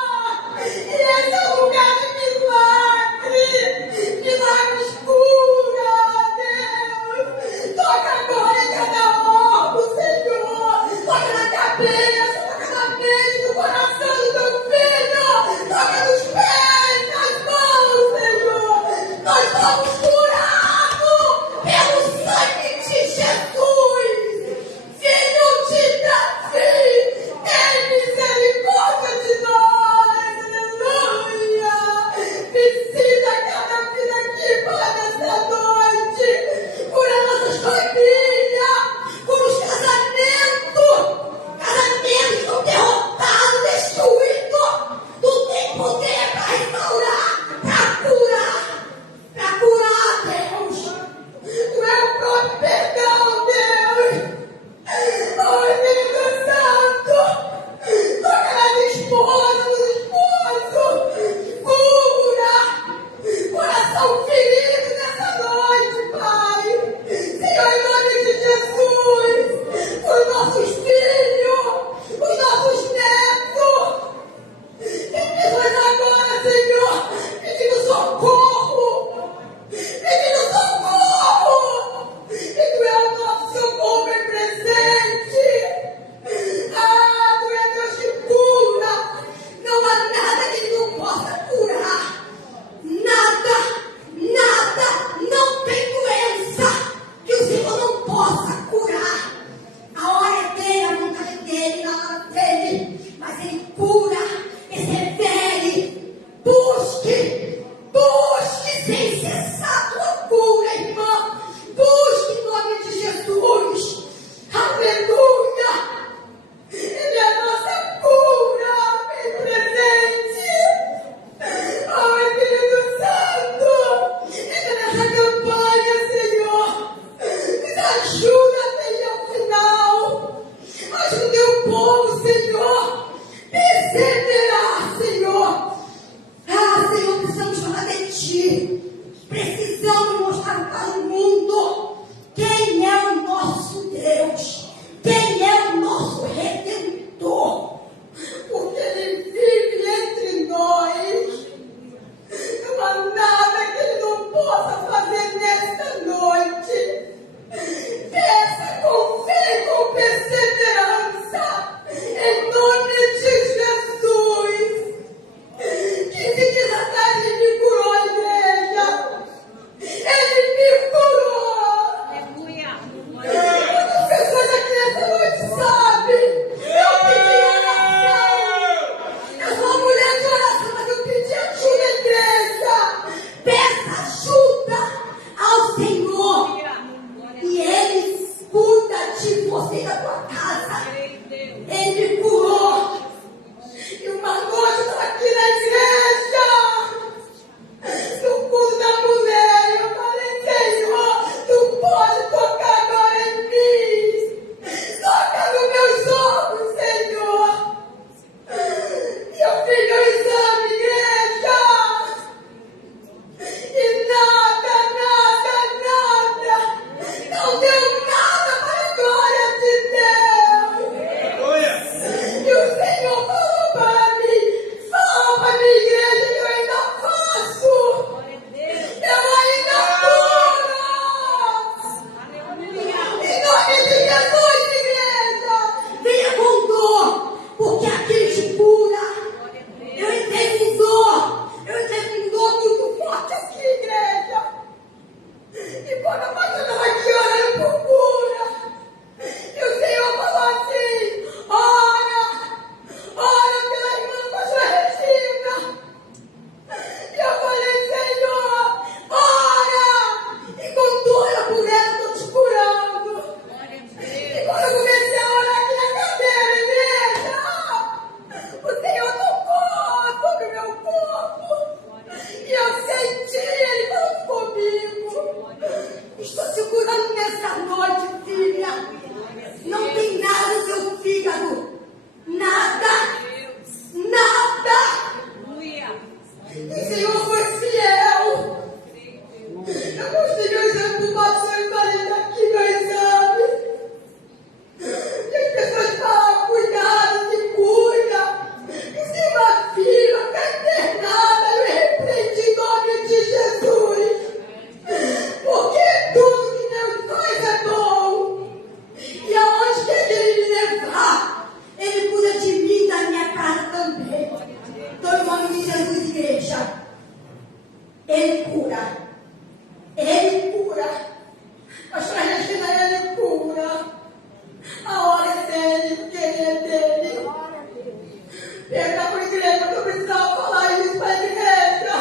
Perguntar para a igreja, porque eu precisava falar isso para a igreja.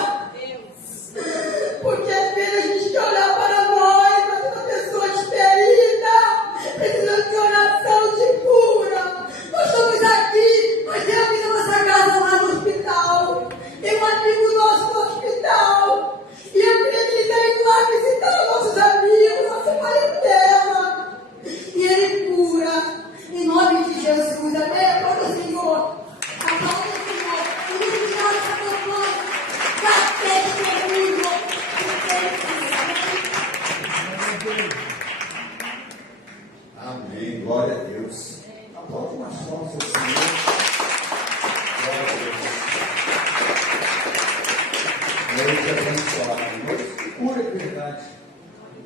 Porque às vezes a gente quer olhar para nós, para ser uma pessoa ferida, precisando de oração, de cura. Nós estamos aqui, nós temos a nossa casa lá no hospital. Tem um amigo nosso no hospital. E eu queria que ele esteja indo lá visitar os nossos amigos, nossa parentela. E ele cura. Em nome de Jesus. Amém? Aplauda o Senhor. Aplauda o Senhor. O único que nós estamos da festa comigo. Amém. Glória a Deus. Aplaude umas palmas ao Senhor. Glória a Deus. Noite abençoada. Noite de cura de verdade.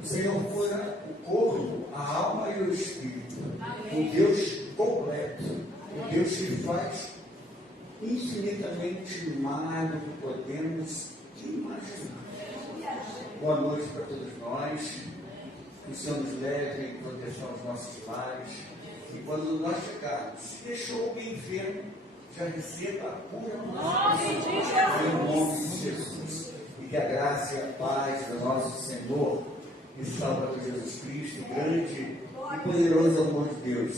O Senhor cura o corpo, a alma e o espírito. O Deus completo. O Deus que faz infinitamente mais do que podemos imaginar. Boa noite para todos nós. Que o Senhor nos leve em proteção aos nossos lares. E quando nós chegarmos, se deixou alguém enfermo, já receba a cura no nosso coração. Em nome de Jesus. E que a graça e a paz do nosso Senhor e Salvador Jesus Cristo, grande e poderoso amor de Deus,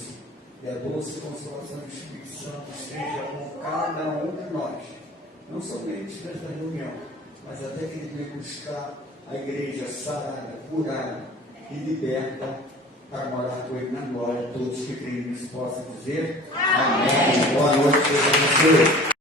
e a doce consolação do Espírito Santo esteja com cada um de nós, não somente nesta reunião, mas até que ele venha buscar a igreja sarada, curada e liberta para morar com ele na glória. Todos que creem nisso possam dizer amém. Boa noite, Deus abençoe.